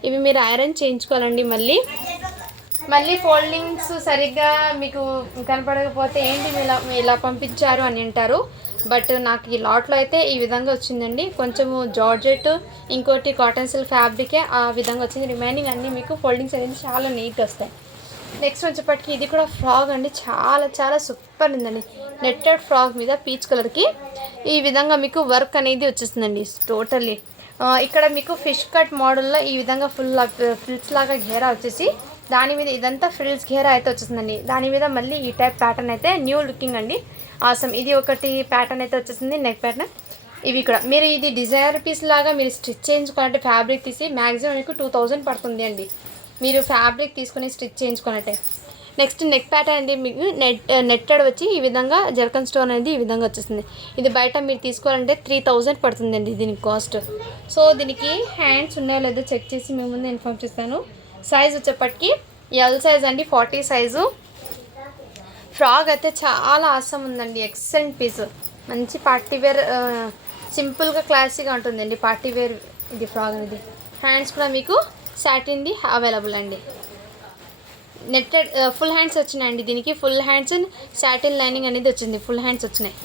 ఇవి మీరు ఐరన్ చేయించుకోవాలండి. మళ్ళీ ఫోల్డింగ్స్ సరిగ్గా మీకు కనపడకపోతే ఏంటి ఇలా పంపించారు అని అంటారు. బట్ నాకు ఈ లాట్లో అయితే ఈ విధంగా వచ్చిందండి. కొంచెము జార్జెట్, ఇంకోటి కాటన్ సిల్క్ ఫ్యాబ్రికే ఆ విధంగా వచ్చింది. రిమైనింగ్ అన్నీ మీకు ఫోల్డింగ్స్ అనేది చాలా నీట్గా వస్తాయి. నెక్స్ట్ వచ్చేప్పటికి ఇది కూడా ఫ్రాక్ అండి. చాలా చాలా సూపర్ ఉందండి. నెట్టెడ్ ఫ్రాక్ మీద పీచ్ కలర్కి ఈ విధంగా మీకు వర్క్ అనేది వచ్చేస్తుందండి టోటల్లీ. ఇక్కడ మీకు ఫిష్ కట్ మోడల్లో ఈ విధంగా ఫ్రిల్స్ లాగా ఘేరా వచ్చేసి దాని మీద ఇదంతా ఫ్రిల్స్ ఘేరా అయితే వచ్చేసిందండి. దాని మీద మళ్ళీ ఈ టైప్ ప్యాటర్న్ అయితే న్యూ లుకింగ్ అండి. ఆసమ్. ఇది ఒకటి ప్యాటర్న్ అయితే వచ్చేసింది, నెక్ ప్యాటర్న్. ఇవి కూడా మీరు ఇది డిజైనర్ పీస్ లాగా మీరు స్టిచ్ చేయించుకోవాలంటే ఫ్యాబ్రిక్ తీసి మ్యాక్సిమం మీకు 2000 పడుతుంది అండి, మీరు ఫ్యాబ్రిక్ తీసుకుని స్టిచ్ చేయించుకున్నట్టే. నెక్స్ట్ నెక్ ప్యాటర్న్ అండి. మీకు నెట్టెడ్ వచ్చి ఈ విధంగా జర్కన్ స్టోన్ అనేది ఈ విధంగా వచ్చేస్తుంది. ఇది బయట మీరు తీసుకోవాలంటే 3000 పడుతుందండి దీనికి కాస్ట్. సో దీనికి హ్యాండ్స్ ఉన్నాయో లేదో చెక్ చేసి మేము ముందు ఇన్ఫార్మ్ చేస్తాను. సైజ్ వచ్చేప్పటికి ఎల్ సైజ్ అండి, 40 సైజు. ఫ్రాక్ అయితే చాలా ఆసం ఉందండి. ఎక్సలెంట్ పీస్, మంచి పార్టీవేర్, సింపుల్గా క్లాసీగా ఉంటుందండి పార్టీవేర్ ఇది ఫ్రాక్ అనేది. హ్యాండ్స్ కూడా మీకు సాటిన్ది అవైలబుల్ అండి. నెట్టెడ్ ఫుల్ హ్యాండ్స్ వచ్చినాయండి దీనికి. ఫుల్ హ్యాండ్స్ సాటిన్ లైనింగ్ అనేది వచ్చింది, ఫుల్ హ్యాండ్స్ వచ్చినాయి.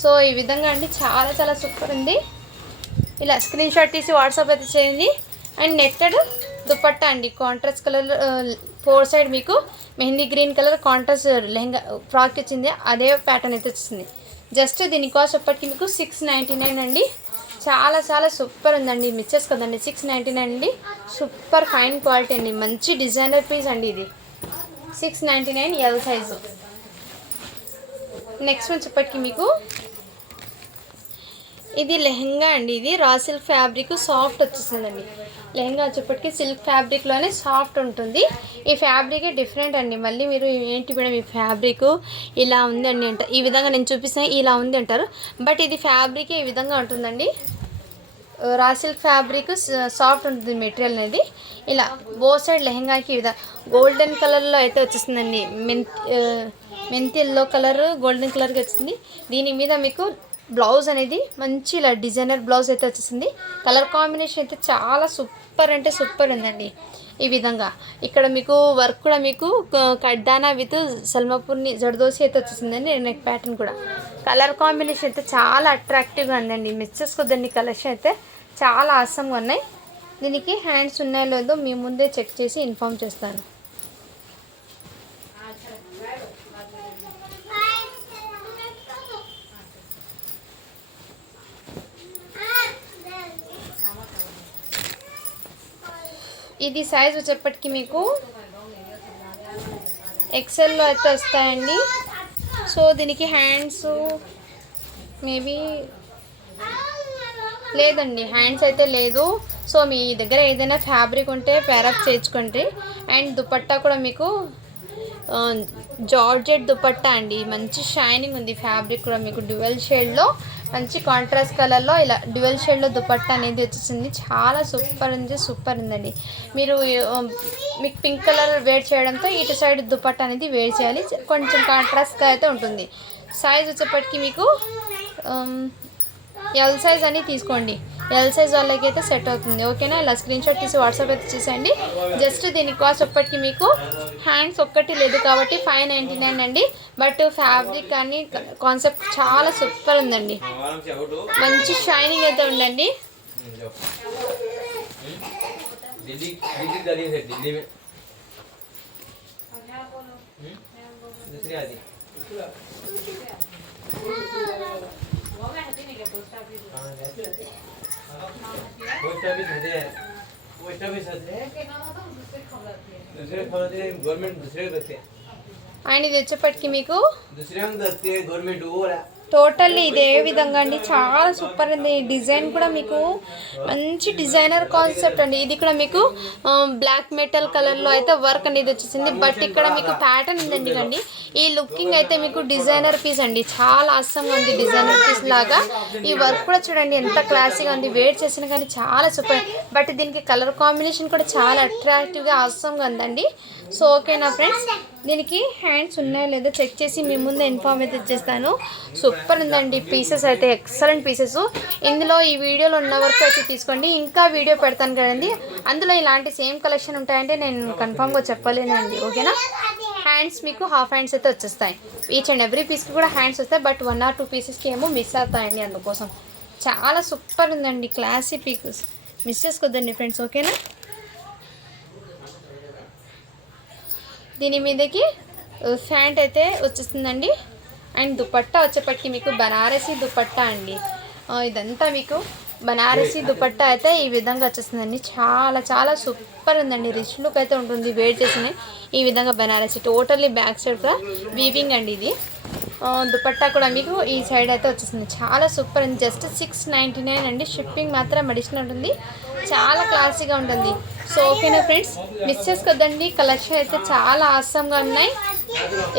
సో ఈ విధంగా అండి చాలా చాలా సూపర్ ఉంది. ఇలా స్క్రీన్ షాట్ తీసి వాట్సాప్ అయితే చేయండి. అండ్ నెట్టెడ్ దుపట్టా అండి, కాంట్రాస్ట్ కలర్ 4 సైడ్ మీకు mehndi green colour contrast lehenga frock వచ్చింది, అదే ప్యాటర్న్ అయితే వచ్చింది. జస్ట్ దీని కాస్ట్ ఎప్పటికీ మీకు 699 అండి. చాలా చాలా సూపర్ ఉందండి, మిస్సెస్ కదండి. 699 అండి, సూపర్ ఫైన్ క్వాలిటీ అండి, మంచి డిజైనర్ పీస్ అండి ఇది. 699 ఎల్ సైజు. నెక్స్ట్ వచ్చేప్పటికి మీకు ఇది లెహంగా అండి. ఇది రా సిల్క్ ఫ్యాబ్రిక్ సాఫ్ట్ వచ్చేసిందండి. లెహంగా వచ్చేప్పటికి సిల్క్ ఫ్యాబ్రిక్లోనే సాఫ్ట్ ఉంటుంది. ఈ ఫ్యాబ్రికే డిఫరెంట్ అండి. మళ్ళీ మీరు ఏంటి మేడం ఈ ఫ్యాబ్రిక్ ఇలా ఉందండి అంట, ఈ విధంగా నేను చూపిస్తాను ఇలా ఉంది అంటారు. బట్ ఇది ఫ్యాబ్రికే ఈ విధంగా ఉంటుందండి. రా సిల్క్ ఫ్యాబ్రిక్ సాఫ్ట్ ఉంటుంది మెటీరియల్ అనేది. ఇలా బోత్ సైడ్ లెహంగాకి ఈ విధంగా గోల్డెన్ కలర్లో అయితే వచ్చేస్తుందండి. మెంతి ఎల్లో కలర్ గోల్డెన్ కలర్కి వచ్చింది. దీని మీద మీకు బ్లౌజ్ అనేది మంచి ఇలా డిజైనర్ బ్లౌజ్ అయితే వచ్చేసింది. కలర్ కాంబినేషన్ అయితే చాలా సూపర్ అంటే సూపర్ ఉందండి. ఈ విధంగా ఇక్కడ మీకు వర్క్ కూడా మీకు కడ్దానా విత్ సల్మాపూర్ని జర్దోసి అయితే వచ్చేసిందండి. నెక్ ప్యాటర్న్ కూడా కలర్ కాంబినేషన్ అయితే చాలా అట్రాక్టివ్గా ఉందండి. మిస్ చేసుకోద్దండి, కలెక్షన్ అయితే చాలా ఆసంగా ఉన్నాయి. దీనికి హ్యాండ్స్ ఉన్నాయో లేదో మీ ముందే చెక్ చేసి ఇన్ఫామ్ చేస్తాను. ఇది సైజ్ వచ్చేప్పటికి మీకు ఎక్సెల్లో అయితే వస్తాయండి. సో దీనికి హ్యాండ్స్ మేబీ లేదండి, హ్యాండ్స్ అయితే లేదు. సో మీ దగ్గర ఏదైనా ఫ్యాబ్రిక్ ఉంటే పేరప్ చేయించుకోండి. అండ్ దుపట్టా కూడా మీకు జార్జెట్ దుపట్టా అండి, మంచి షైనింగ్ ఉంది. ఫ్యాబ్రిక్ కూడా మీకు డ్యువల్ షేడ్లో మంచి కాంట్రాస్ట్ కలర్లో ఇలా డ్యువల్ షేడ్లో దుపట్టా అనేది వచ్చేసింది. చాలా సూపర్ ఉందండి. మీరు మీకు పింక్ కలర్ వేర్ చేయడంతో ఇటు సైడ్ దుపట్టా అనేది వేర్ చేయాలి, కొంచెం కాంట్రాస్ట్గా అయితే ఉంటుంది. సైజ్ వచ్చేప్పటికి మీకు ఎల్ సైజ్ అని తీసుకోండి. ఎల్ సైజ్ వాళ్ళకి అయితే సెట్ అవుతుంది. ఓకేనా? ఇలా స్క్రీన్ షాట్ తీసి వాట్సాప్ అయితే చేసేయండి. జస్ట్ దీని కాస్ట్ ఒక్కటికి మీకు హ్యాండ్స్ ఒక్కటి లేదు కాబట్టి 599 అండి. బట్ ఫ్యాబ్రిక్ కానీ కాన్సెప్ట్ చాలా సూపర్ ఉందండి, మంచి షైనింగ్ అయితే ఉందండి. पोस्ट ऑफिस है, पोस्ट ऑफिस है, दूसरे खोलते हैं गवर्नमेंट दूसरे करते हैं. అండ్ ఇది వచ్చేప్పటికి మీకు दूसरे हम करते हैं गवर्नमेंट वो वाला. టోటల్లీ ఇదే విధంగా అండి, చాలా సూపర్ ఉంది. డిజైన్ కూడా మీకు మంచి డిజైనర్ కాన్సెప్ట్ అండి. ఇది కూడా మీకు బ్లాక్ మెటల్ కలర్లో అయితే వర్క్ అనేది వచ్చేసింది. బట్ ఇక్కడ మీకు ప్యాటర్న్ ఉందండి కండి. ఈ లుకింగ్ అయితే మీకు డిజైనర్ పీస్ అండి, చాలా అస్సంగా ఉంది. డిజైనర్ పీస్ లాగా ఈ వర్క్ కూడా చూడండి ఎంత క్లాసీగా ఉంది. వేర్ చేసిన కానీ చాలా సూపర్. బట్ దీనికి కలర్ కాంబినేషన్ కూడా చాలా అట్రాక్టివ్గా అస్సంగా ఉందండి. సో ఓకేనా ఫ్రెండ్స్, దీనికి హ్యాండ్స్ ఉన్నాయో లేదో చెక్ చేసి మీ ముందు ఇన్ఫార్మ్ అయితే ఇచ్చేస్తాను. సూపర్ ఉందండి, పీసెస్ అయితే ఎక్సలెంట్ పీసెస్. ఇందులో ఈ వీడియోలో ఉన్న వరకు అయితే తీసుకోండి, ఇంకా వీడియో పెడతాను కదండి. అందులో ఇలాంటి సేమ్ కలెక్షన్ ఉంటాయంటే నేను కన్ఫామ్గా చెప్పలేనండి. ఓకేనా? హ్యాండ్స్ మీకు హాఫ్ హ్యాండ్స్ అయితే వచ్చేస్తాయి. ఈచ్ అండ్ ఎవ్రీ పీస్కి కూడా హ్యాండ్స్ వస్తాయి. బట్ 1 or 2 పీసెస్కి ఏమో మిస్ అవుతాయండి. అందుకోసం చాలా సూపర్ ఉందండి, క్లాసీ పీస్. మిస్ చేసుకోవద్దండి ఫ్రెండ్స్. ఓకేనా? దీని మీదకి ఫ్యాంట్ అయితే వచ్చేస్తుందండి. అండ్ దుపట్టా వచ్చేప్పటికి మీకు బనారసి దుపట్టా అండి. ఇదంతా మీకు బనారసి దుపట్టా అయితే ఈ విధంగా వచ్చేస్తుందండి. చాలా సూపర్ ఉందండి, రిచ్ లుక్ అయితే ఉంటుంది. వేర్ చేసిన ఈ విధంగా బనారసి టోటల్లీ బ్యాక్ సైడ్ కూడా వీవింగ్ అండి. ఇది దుపట్టా కూడా మీకు ఈ సైడ్ అయితే వచ్చేస్తుంది. చాలా సూపర్ ఉంది. జస్ట్ 699 అండి. షిప్పింగ్ మాత్రం అడిషనల్ ఉంటుంది. చాలా క్లాసీగా ఉంటుంది. సో ఓకేనా ఫ్రెండ్స్, మిస్ చేసుకోద్దండి. కలెక్షన్ అయితే చాలా ఆసంగా ఉన్నాయి.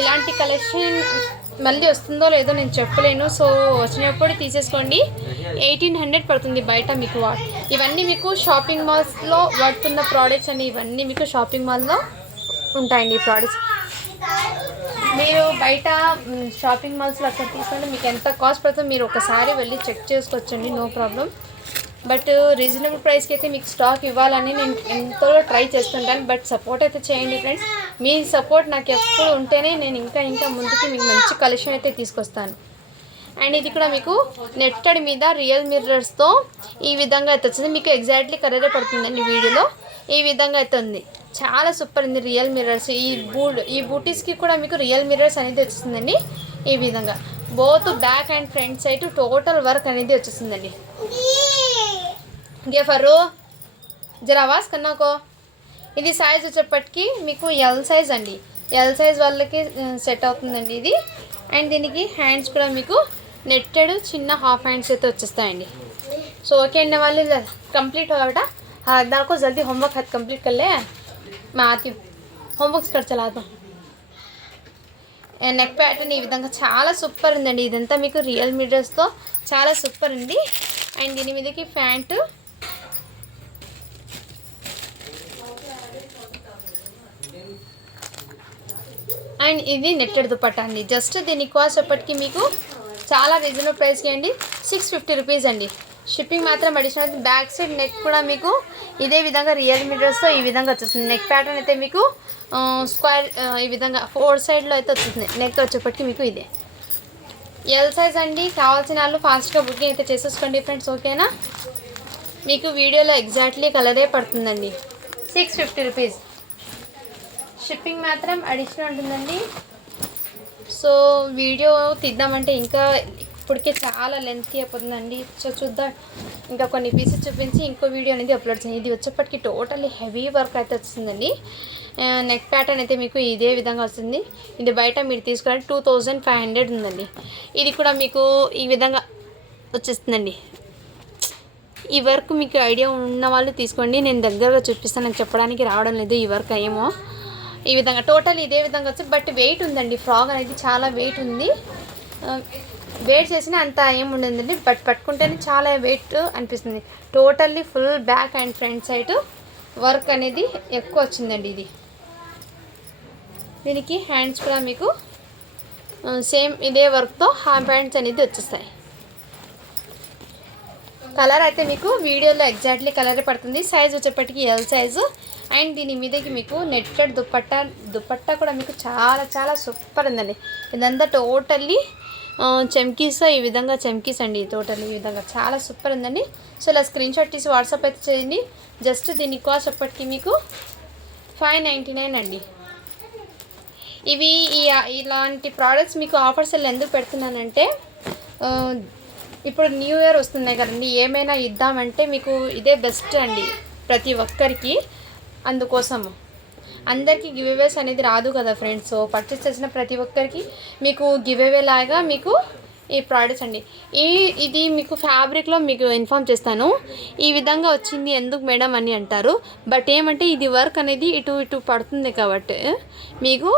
ఇలాంటి కలెక్షన్ మళ్ళీ వస్తుందో లేదో నేను చెప్పలేను. సో వచ్చినప్పుడు తీసేసుకోండి. 1800 పడుతుంది బయట మీకు. ఇవన్నీ మీకు షాపింగ్ మాల్స్లో వాడుతున్న ప్రోడక్ట్స్ అండి. ఇవన్నీ మీకు షాపింగ్ మాల్లో ఉంటాయండి ఈ ప్రోడక్ట్స్. మీరు బయట షాపింగ్ మాల్స్లో అక్కడ తీసుకుంటే మీకు ఎంత కాస్ట్ పడుతుందో మీరు ఒకసారి వెళ్ళి చెక్ చేసుకోవచ్చండి, నో ప్రాబ్లం. బట్ రీజనబుల్ ప్రైస్కి అయితే మీకు స్టాక్ ఇవ్వాలని నేను ఎంతో ట్రై చేస్తుంటాను. బట్ సపోర్ట్ అయితే చేయండి ఫ్రెండ్స్. మీ సపోర్ట్ నాకు ఎప్పుడు ఉంటేనే నేను ఇంకా ముందుకి మీకు మంచి కలెక్షన్ అయితే తీసుకొస్తాను. అండ్ ఇది కూడా మీకు నెట్టెడ్ మీద రియల్ మిర్రర్స్తో ఈ విధంగా అయితే వచ్చింది. మీకు ఎగ్జాక్ట్లీ కలరే పడుతుందండి వీడియోలో. ఈ విధంగా అయితే ఉంది, చాలా సూపర్ ఉంది. రియల్ మిర్రర్స్ ఈ బూటీస్కి కూడా మీకు రియల్ మిర్రర్స్ అనేది వచ్చేస్తుందండి. ఈ విధంగా both back and front side total work అనేది వచ్చేస్తుందండి. గే ఫరు జర ఆవాజ్ కన్నాకో. ఇది సైజ్ వచ్చేప్పటికి మీకు ఎల్ సైజ్ అండి. ఎల్ సైజ్ వాళ్ళకి సెట్ అవుతుందండి ఇది. అండ్ దీనికి హ్యాండ్స్ కూడా మీకు నెట్టెడ్ చిన్న హాఫ్ హ్యాండ్స్ అయితే వచ్చేస్తాయండి. సో ఓకే అండి, వాళ్ళు कंप्लीट हो बेटा. हाँ दाल को जल्दी होमवर्क हाथ कंप्लीट कर ले. मैं आती हूँ, होमवर्क्स कर चला दो. నెక్ ప్యాటర్న్ ఈ విధంగా చాలా సూపర్ ఉందండి. ఇదంతా మీకు రియల్ మిర్రర్స్తో చాలా సూపర్ ఉంది. అండ్ దీని మీదకి ప్యాంటు అండ్ ఇది నెట్టెడ్ దుపట్టా అండి. జస్ట్ దీని కాస్ట్ అప్పటికి మీకు చాలా రీజనబుల్ ప్రైస్కి అండి, 650 రూపీస్ అండి. షిప్పింగ్ మాత్రం అడిషనల్. బ్యాక్ సైడ్ నెక్ కూడా మీకు ఇదే విధంగా రియల్ మిర్రర్స్తో ఈ విధంగా వచ్చేస్తుంది. నెక్ ప్యాటర్న్ అయితే మీకు స్క్వేర్ ఈ విధంగా 4 సైడ్లో అయితే వచ్చేస్తుంది. నెక్ వచ్చేప్పటికి మీకు ఇదే ఎల్ సైజ్ అండి. కావాల్సిన వాళ్ళు ఫాస్ట్గా బుకింగ్ అయితే చేసేసుకోండి ఫ్రెండ్స్. ఓకేనా? మీకు వీడియోలో ఎగ్జాక్ట్లీ కలరే పడుతుందండి. 650 రూపీస్. షిప్పింగ్ మాత్రం అడిషనల్ ఉంటుందండి. సో వీడియో తీద్దామంటే ఇంకా ఇప్పటికే చాలా లెంతీ అయిపోతుందండి. సో చూద్దాం, ఇంకా కొన్ని పీసెస్ చూపించి ఇంకో వీడియో అనేది అప్లోడ్ చేయండి. ఇది వచ్చేప్పటికి టోటల్లీ హెవీ వర్క్ అయితే వస్తుందండి. నెక్ ప్యాటర్న్ అయితే మీకు ఇదే విధంగా వస్తుంది. ఇది బయట మీరు తీసుకోవాలంటే 2500 ఉందండి. ఇది కూడా మీకు ఈ విధంగా వచ్చేస్తుందండి. ఈ వర్క్ మీకు ఐడియా ఉన్న వాళ్ళు తీసుకోండి. నేను దగ్గరగా చూపిస్తాను, నాకు చెప్పడానికి రావడం లేదు ఈ వర్క్ ఏమో. ఈ విధంగా టోటల్ ఇదే విధంగా వచ్చి, బట్ వెయిట్ ఉందండి. ఫ్రాక్ అనేది చాలా వెయిట్ ఉంది. వెయిట్ చేసినా అంత ఏముండదండి, బట్ పట్టుకుంటేనే చాలా వెయిట్ అనిపిస్తుంది. Totally full back and front side work అనేది ఎక్కువ వచ్చిందండి. ఇది దీనికి హ్యాండ్స్ కూడా మీకు సేమ్ ఇదే వర్క్తో హ్యాండ్ ప్యాంట్స్ అనేది వచ్చేస్తాయి. కలర్ అయితే మీకు వీడియోలో ఎగ్జాక్ట్లీ కలర్ పడుతుంది. సైజ్ వచ్చేప్పటికి ఎల్ సైజు. అండ్ దీని మీదకి మీకు నెట్టెడ్ దుపట్టా కూడా మీకు చాలా చాలా సూపర్ ఉందండి. ఇదంతా టోటల్లీ చమ్కీస్, ఈ విధంగా చమ్కీస్ అండి. టోటల్లీ ఈ విధంగా చాలా సూపర్ ఉందండి. సో ఇలా స్క్రీన్ షాట్ తీసి వాట్సాప్ అయితే చేయండి. జస్ట్ దీని కాస్ట్ అప్పటికి మీకు 599 అండి. ఇవి ఇలాంటి ప్రోడక్ట్స్ మీకు ఆఫర్స్ ఎందుకు పెడుతున్నానంటే, ఇప్పుడు న్యూ ఇయర్ వస్తున్నాయి కదండి, ఏమైనా ఇద్దామంటే మీకు ఇదే బెస్ట్ అండి ప్రతి ఒక్కరికి. అందుకోసము అందరికీ గివ్ అవేస్ అనేది రాదు కదా ఫ్రెండ్స్. సో పర్చేస్ చేసిన ప్రతి ఒక్కరికి మీకు గివ్ అవే లాగా మీకు ఈ ప్రోడక్ట్స్ అండి. ఇది మీకు ఫ్యాబ్రిక్లో మీకు ఇన్ఫామ్ చేస్తాను. ఈ విధంగా వచ్చింది ఎందుకు మేడం అని అంటారు, బట్ ఏమంటే ఇది వర్క్ అనేది ఇటు పడుతుంది కాబట్టి మీకు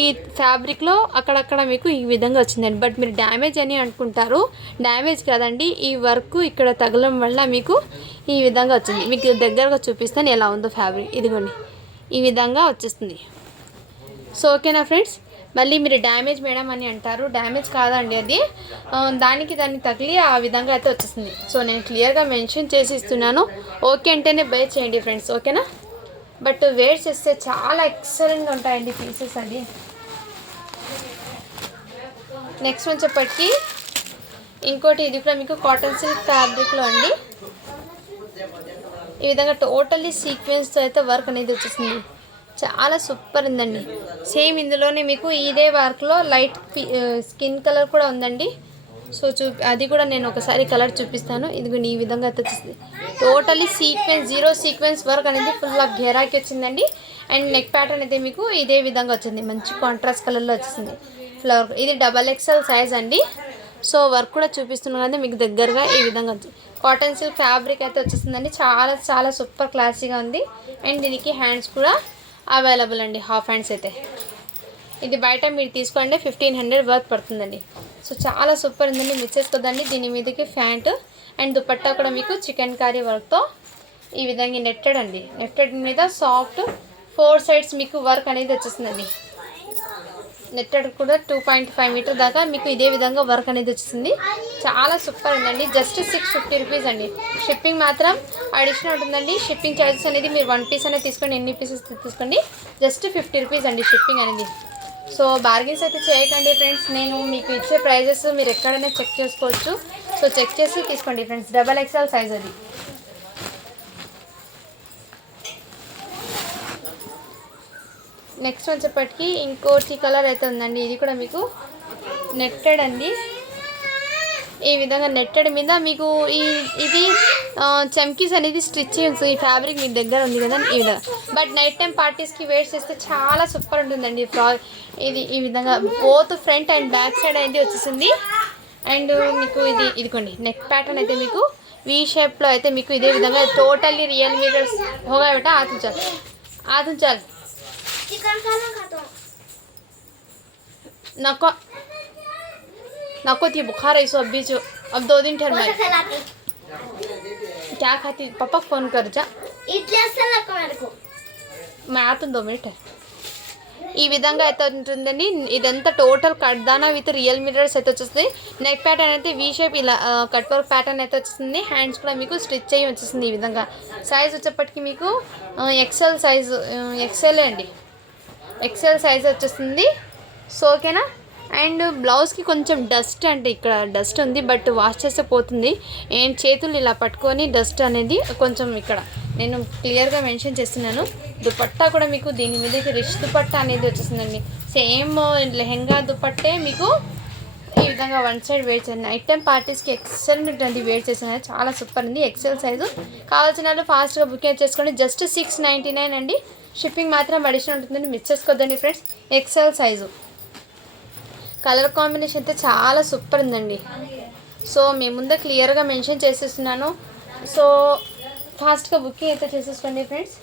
ఈ ఫ్యాబ్రిక్లో అక్కడక్కడ మీకు ఈ విధంగా వచ్చిందండి. బట్ మీరు డ్యామేజ్ అని అనుకుంటారు, డ్యామేజ్ కాదండి. ఈ వర్క్ ఇక్కడ తగలడం వల్ల మీకు ఈ విధంగా వచ్చింది. మీకు దగ్గరగా చూపిస్తాను ఎలా ఉందో ఫ్యాబ్రిక్. ఇదిగోండి ఈ విధంగా వచ్చేస్తుంది. సో ఓకేనా ఫ్రెండ్స్. మళ్ళీ మీరు డ్యామేజ్ మేడం అని అంటారు, డ్యామేజ్ కాదండి అది, దానికి తగిలి ఆ విధంగా అయితే వచ్చేస్తుంది. సో నేను క్లియర్గా మెన్షన్ చేసి ఇస్తున్నాను. ఓకే అంటేనే బై చేయండి ఫ్రెండ్స్, ఓకేనా. బట్ వేర్ చేస్తే చాలా ఎక్సలెంట్గా ఉంటాయండి పీసెస్ అది. నెక్స్ట్ వచ్చేప్పటికి ఇంకోటి, ఇది కూడా మీకు కాటన్ సిల్క్ ఫ్యాబ్రిక్లో అండి. ఈ విధంగా టోటల్లీ సీక్వెన్స్తో అయితే వర్క్ అనేది వచ్చేసింది. చాలా సూపర్ ఉందండి. సేమ్ ఇందులోనే మీకు ఇదే వర్క్లో లైట్ స్కిన్ కలర్ కూడా ఉందండి. సో అది కూడా నేను ఒకసారి కలర్ చూపిస్తాను. ఇదిగో ఈ విధంగా అయితే వచ్చేసింది. Totally sequence, zero sequence work అనేది ఫుల్ ఆఫ్ ఘేరాకి వచ్చిందండి. అండ్ నెక్ ప్యాటర్న్ అయితే మీకు ఇదే విధంగా వచ్చింది, మంచి కాంట్రాస్ట్ కలర్లో వచ్చేసింది ఫ్లవర్. ఇది XXL సైజ్ అండి. సో వర్క్ కూడా చూపిస్తున్నాను కదా మీకు దగ్గరగా. ఈ విధంగా కాటన్ సిల్క్ ఫ్యాబ్రిక్ అయితే వచ్చేస్తుందండి. చాలా చాలా సూపర్ క్లాసీగా ఉంది. అండ్ దీనికి హ్యాండ్స్ కూడా అవైలబుల్ అండి, హాఫ్ హ్యాండ్స్ అయితే. ఇది బయట మీరు తీసుకోండి 1500 వర్త్ పడుతుందండి. సో చాలా సూపర్ ఉందండి, మిస్ చేసుకోదండి. దీని మీదకి ప్యాంట్ అండ్ దుపట్టా కూడా మీకు చికెన్ కర్రీ వర్క్తో ఈ విధంగా నెట్టెడ్ అండి. నెట్టెడ్ మీద సాఫ్ట్ 4 సైడ్స్ మీకు వర్క్ అనేది వచ్చేస్తుందండి. నెట్టెడ్ కూడా 2.5 మీటర్ దాకా మీకు ఇదే విధంగా వర్క్ అనేది వచ్చింది. చాలా సూపర్ ఉందండి. జస్ట్ 650 రూపీస్ అండి. షిప్పింగ్ మాత్రం అడిషనల్ ఉంటుందండి. షిప్పింగ్ ఛార్జెస్ అనేది మీరు 1 పీస్ అనేది తీసుకోండి, ఎన్ని పీసెస్ తీసుకోండి, జస్ట్ 50 రూపీస్ అండి షిప్పింగ్ అనేది. సో బార్గెన్స్ అయితే చేయకండి ఫ్రెండ్స్. నేను మీకు ఇచ్చే ప్రైజెస్ మీరు ఎక్కడైనా చెక్ చేసుకోవచ్చు. సో చెక్ చేసి తీసుకోండి ఫ్రెండ్స్. XXL సైజ్ అది. నెక్స్ట్ వచ్చేప్పటికి ఇంకోటి కలర్ అయితే ఉందండి. ఇది కూడా మీకు నెట్టెడ్ అండి. ఈ విధంగా నెట్టెడ్ మీద మీకు ఇది చమ్కీస్ అనేది స్టిచ్ చేయండి. ఈ ఫ్యాబ్రిక్ మీ దగ్గర ఉంది కదా ఈ విధంగా. బట్ నైట్ టైం పార్టీస్కి వేర్ చేస్తే చాలా సూపర్ ఉంటుందండి ఈ ఫ్రాక్. ఇది ఈ విధంగా both front and back side అనేది వచ్చేసింది. అండ్ మీకు ఇదిగోండి నెక్ ప్యాటర్న్ అయితే మీకు వీ షేప్లో అయితే మీకు ఇదే విధంగా టోటల్లీ రియల్ మీటర్స్ होगा बेटा। आतून चल चिकन खाना खाता हूँ। नको नको थी बुखार है सो अभी जो अब 2 दिन ठहर मैं क्या खाती पापा फोन कर जा इडली अच्छा लगता मेरे को। मैं आता 2 मिनट है। ఈ విధంగా అయితే ఉంటుందండి. ఇదంతా టోటల్ కట్దానా విత్ రియల్ మిర్రర్స్ అయితే వచ్చేస్తుంది. నెక్ ప్యాటర్న్ అయితే వీ షేప్ ఇలా కట్ వర్క్ ప్యాటర్న్ అయితే వచ్చేస్తుంది. హ్యాండ్స్ కూడా మీకు స్టిచ్ అయ్యి వచ్చేస్తుంది ఈ విధంగా. సైజ్ వచ్చేప్పటికి మీకు ఎక్సెల్ సైజు, ఎక్సెల్ అండి, ఎక్సెల్ సైజ్ వచ్చేస్తుంది. సో ఓకేనా. అండ్ బ్లౌజ్కి కొంచెం డస్ట్ అంటే ఇక్కడ డస్ట్ ఉంది, బట్ వాష్ చేస్తే పోతుంది. ఏం చేతులు ఇలా పట్టుకొని డస్ట్ అనేది కొంచెం ఇక్కడ నేను క్లియర్గా మెన్షన్ చేస్తున్నాను. దుపట్టా కూడా మీకు దీని మీద అయితే రిచ్ దుపట్టా అనేది వచ్చేసిందండి. సేమ్ లెహెంగా దుపట్టే మీకు ఈ విధంగా వన్ సైడ్ వేర్ చేయండి. నైట్ టైం పార్టీస్కి ఎక్సలెంట్ అండి వేర్ చేసిన చాలా సూపర్ ఉంది. ఎక్సెల్ సైజు కావాల్సిన వాళ్ళు ఫాస్ట్గా బుకింగ్ చేసుకోండి. జస్ట్ 699 అండి. షిప్పింగ్ మాత్రం అడిషనల్ ఉంటుందండి, మిస్ చేసుకోవద్దండి friends. XL size colour combination అయితే చాలా సూపర్ ఉందండి. సో మీ ముందే క్లియర్గా మెన్షన్ చేసేస్తున్నాను. సో ఫాస్ట్గా బుకింగ్ అయితే చేసేసుకోండి ఫ్రెండ్స్.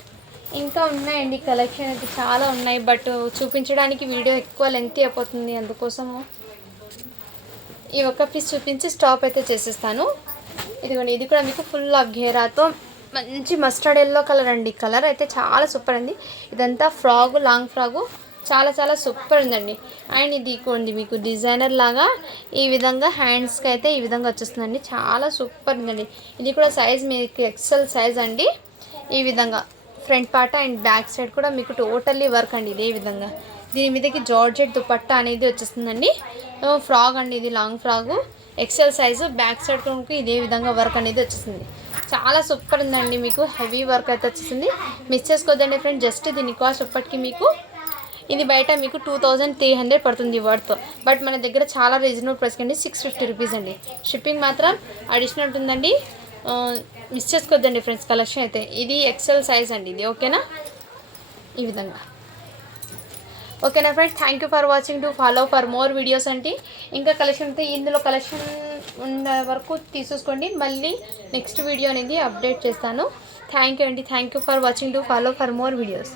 ఇంకా ఉన్నాయండి కలెక్షన్ అయితే చాలా ఉన్నాయి, బట్ చూపించడానికి వీడియో ఎక్కువ లెంత్ అయిపోతుంది. అందుకోసము ఈ ఒక్క పీస్ చూపించి స్టాప్ అయితే చేసేస్తాను. ఇదిగోండి, ఇది కూడా మీకు ఫుల్ ఆఫ్ ఘేరాతో మంచి మస్టర్డ్ ఎల్లో కలర్ అండి. కలర్ అయితే చాలా సూపర్ ఉంది. ఇదంతా ఫ్రాగు, లాంగ్ ఫ్రాగు, చాలా చాలా సూపర్ ఉందండి. అండ్ ఇది కొండి మీకు డిజైనర్ లాగా ఈ విధంగా హ్యాండ్స్కి అయితే ఈ విధంగా వచ్చేస్తుందండి. చాలా సూపర్ ఉందండి. ఇది కూడా సైజ్ మీకు ఎక్సెల్ సైజ్ అండి. ఈ విధంగా front part and back side కూడా మీకు టోటల్లీ వర్క్ అండి. ఇదే విధంగా దీని మీదకి జార్జెట్ దుపట్టా అనేది వచ్చేస్తుందండి. ఫ్రాగ్ అండి, ఇది long frock, XL size. Back side కూడా ఇదే విధంగా వర్క్ అనేది వచ్చేసింది. చాలా సూపర్ ఉందండి. మీకు హెవీ వర్క్ అయితే వచ్చేసింది, మిస్ చేసుకోవద్దండి ఫ్రెండ్. జస్ట్ దీని కాస్ట్ ఇప్పటికి మీకు ఇది బయట మీకు 2300 పడుతుంది వర్త్, బట్ మన దగ్గర చాలా రీజనబుల్ ప్రైస్ అండి. 650 రూపీస్ అండి. షిప్పింగ్ మాత్రం అడిషనల్ ఉంటుందండి, మిస్ చేసుకోవద్దండి ఫ్రెండ్స్. కలెక్షన్ అయితే ఇది ఎక్సెల్ సైజ్ అండి ఇది. ఓకేనా, ఈ విధంగా. ఓకేనా friends, thank you for watching. To follow for more videos అంటే ఇంకా కలెక్షన్ అయితే ఇందులో కలెక్షన్ ఉన్న వరకు తీసేసుకోండి. మళ్ళీ నెక్స్ట్ వీడియో అనేది అప్డేట్ చేస్తాను. థ్యాంక్ యూ అండి. Thank you for watching. To follow for more videos.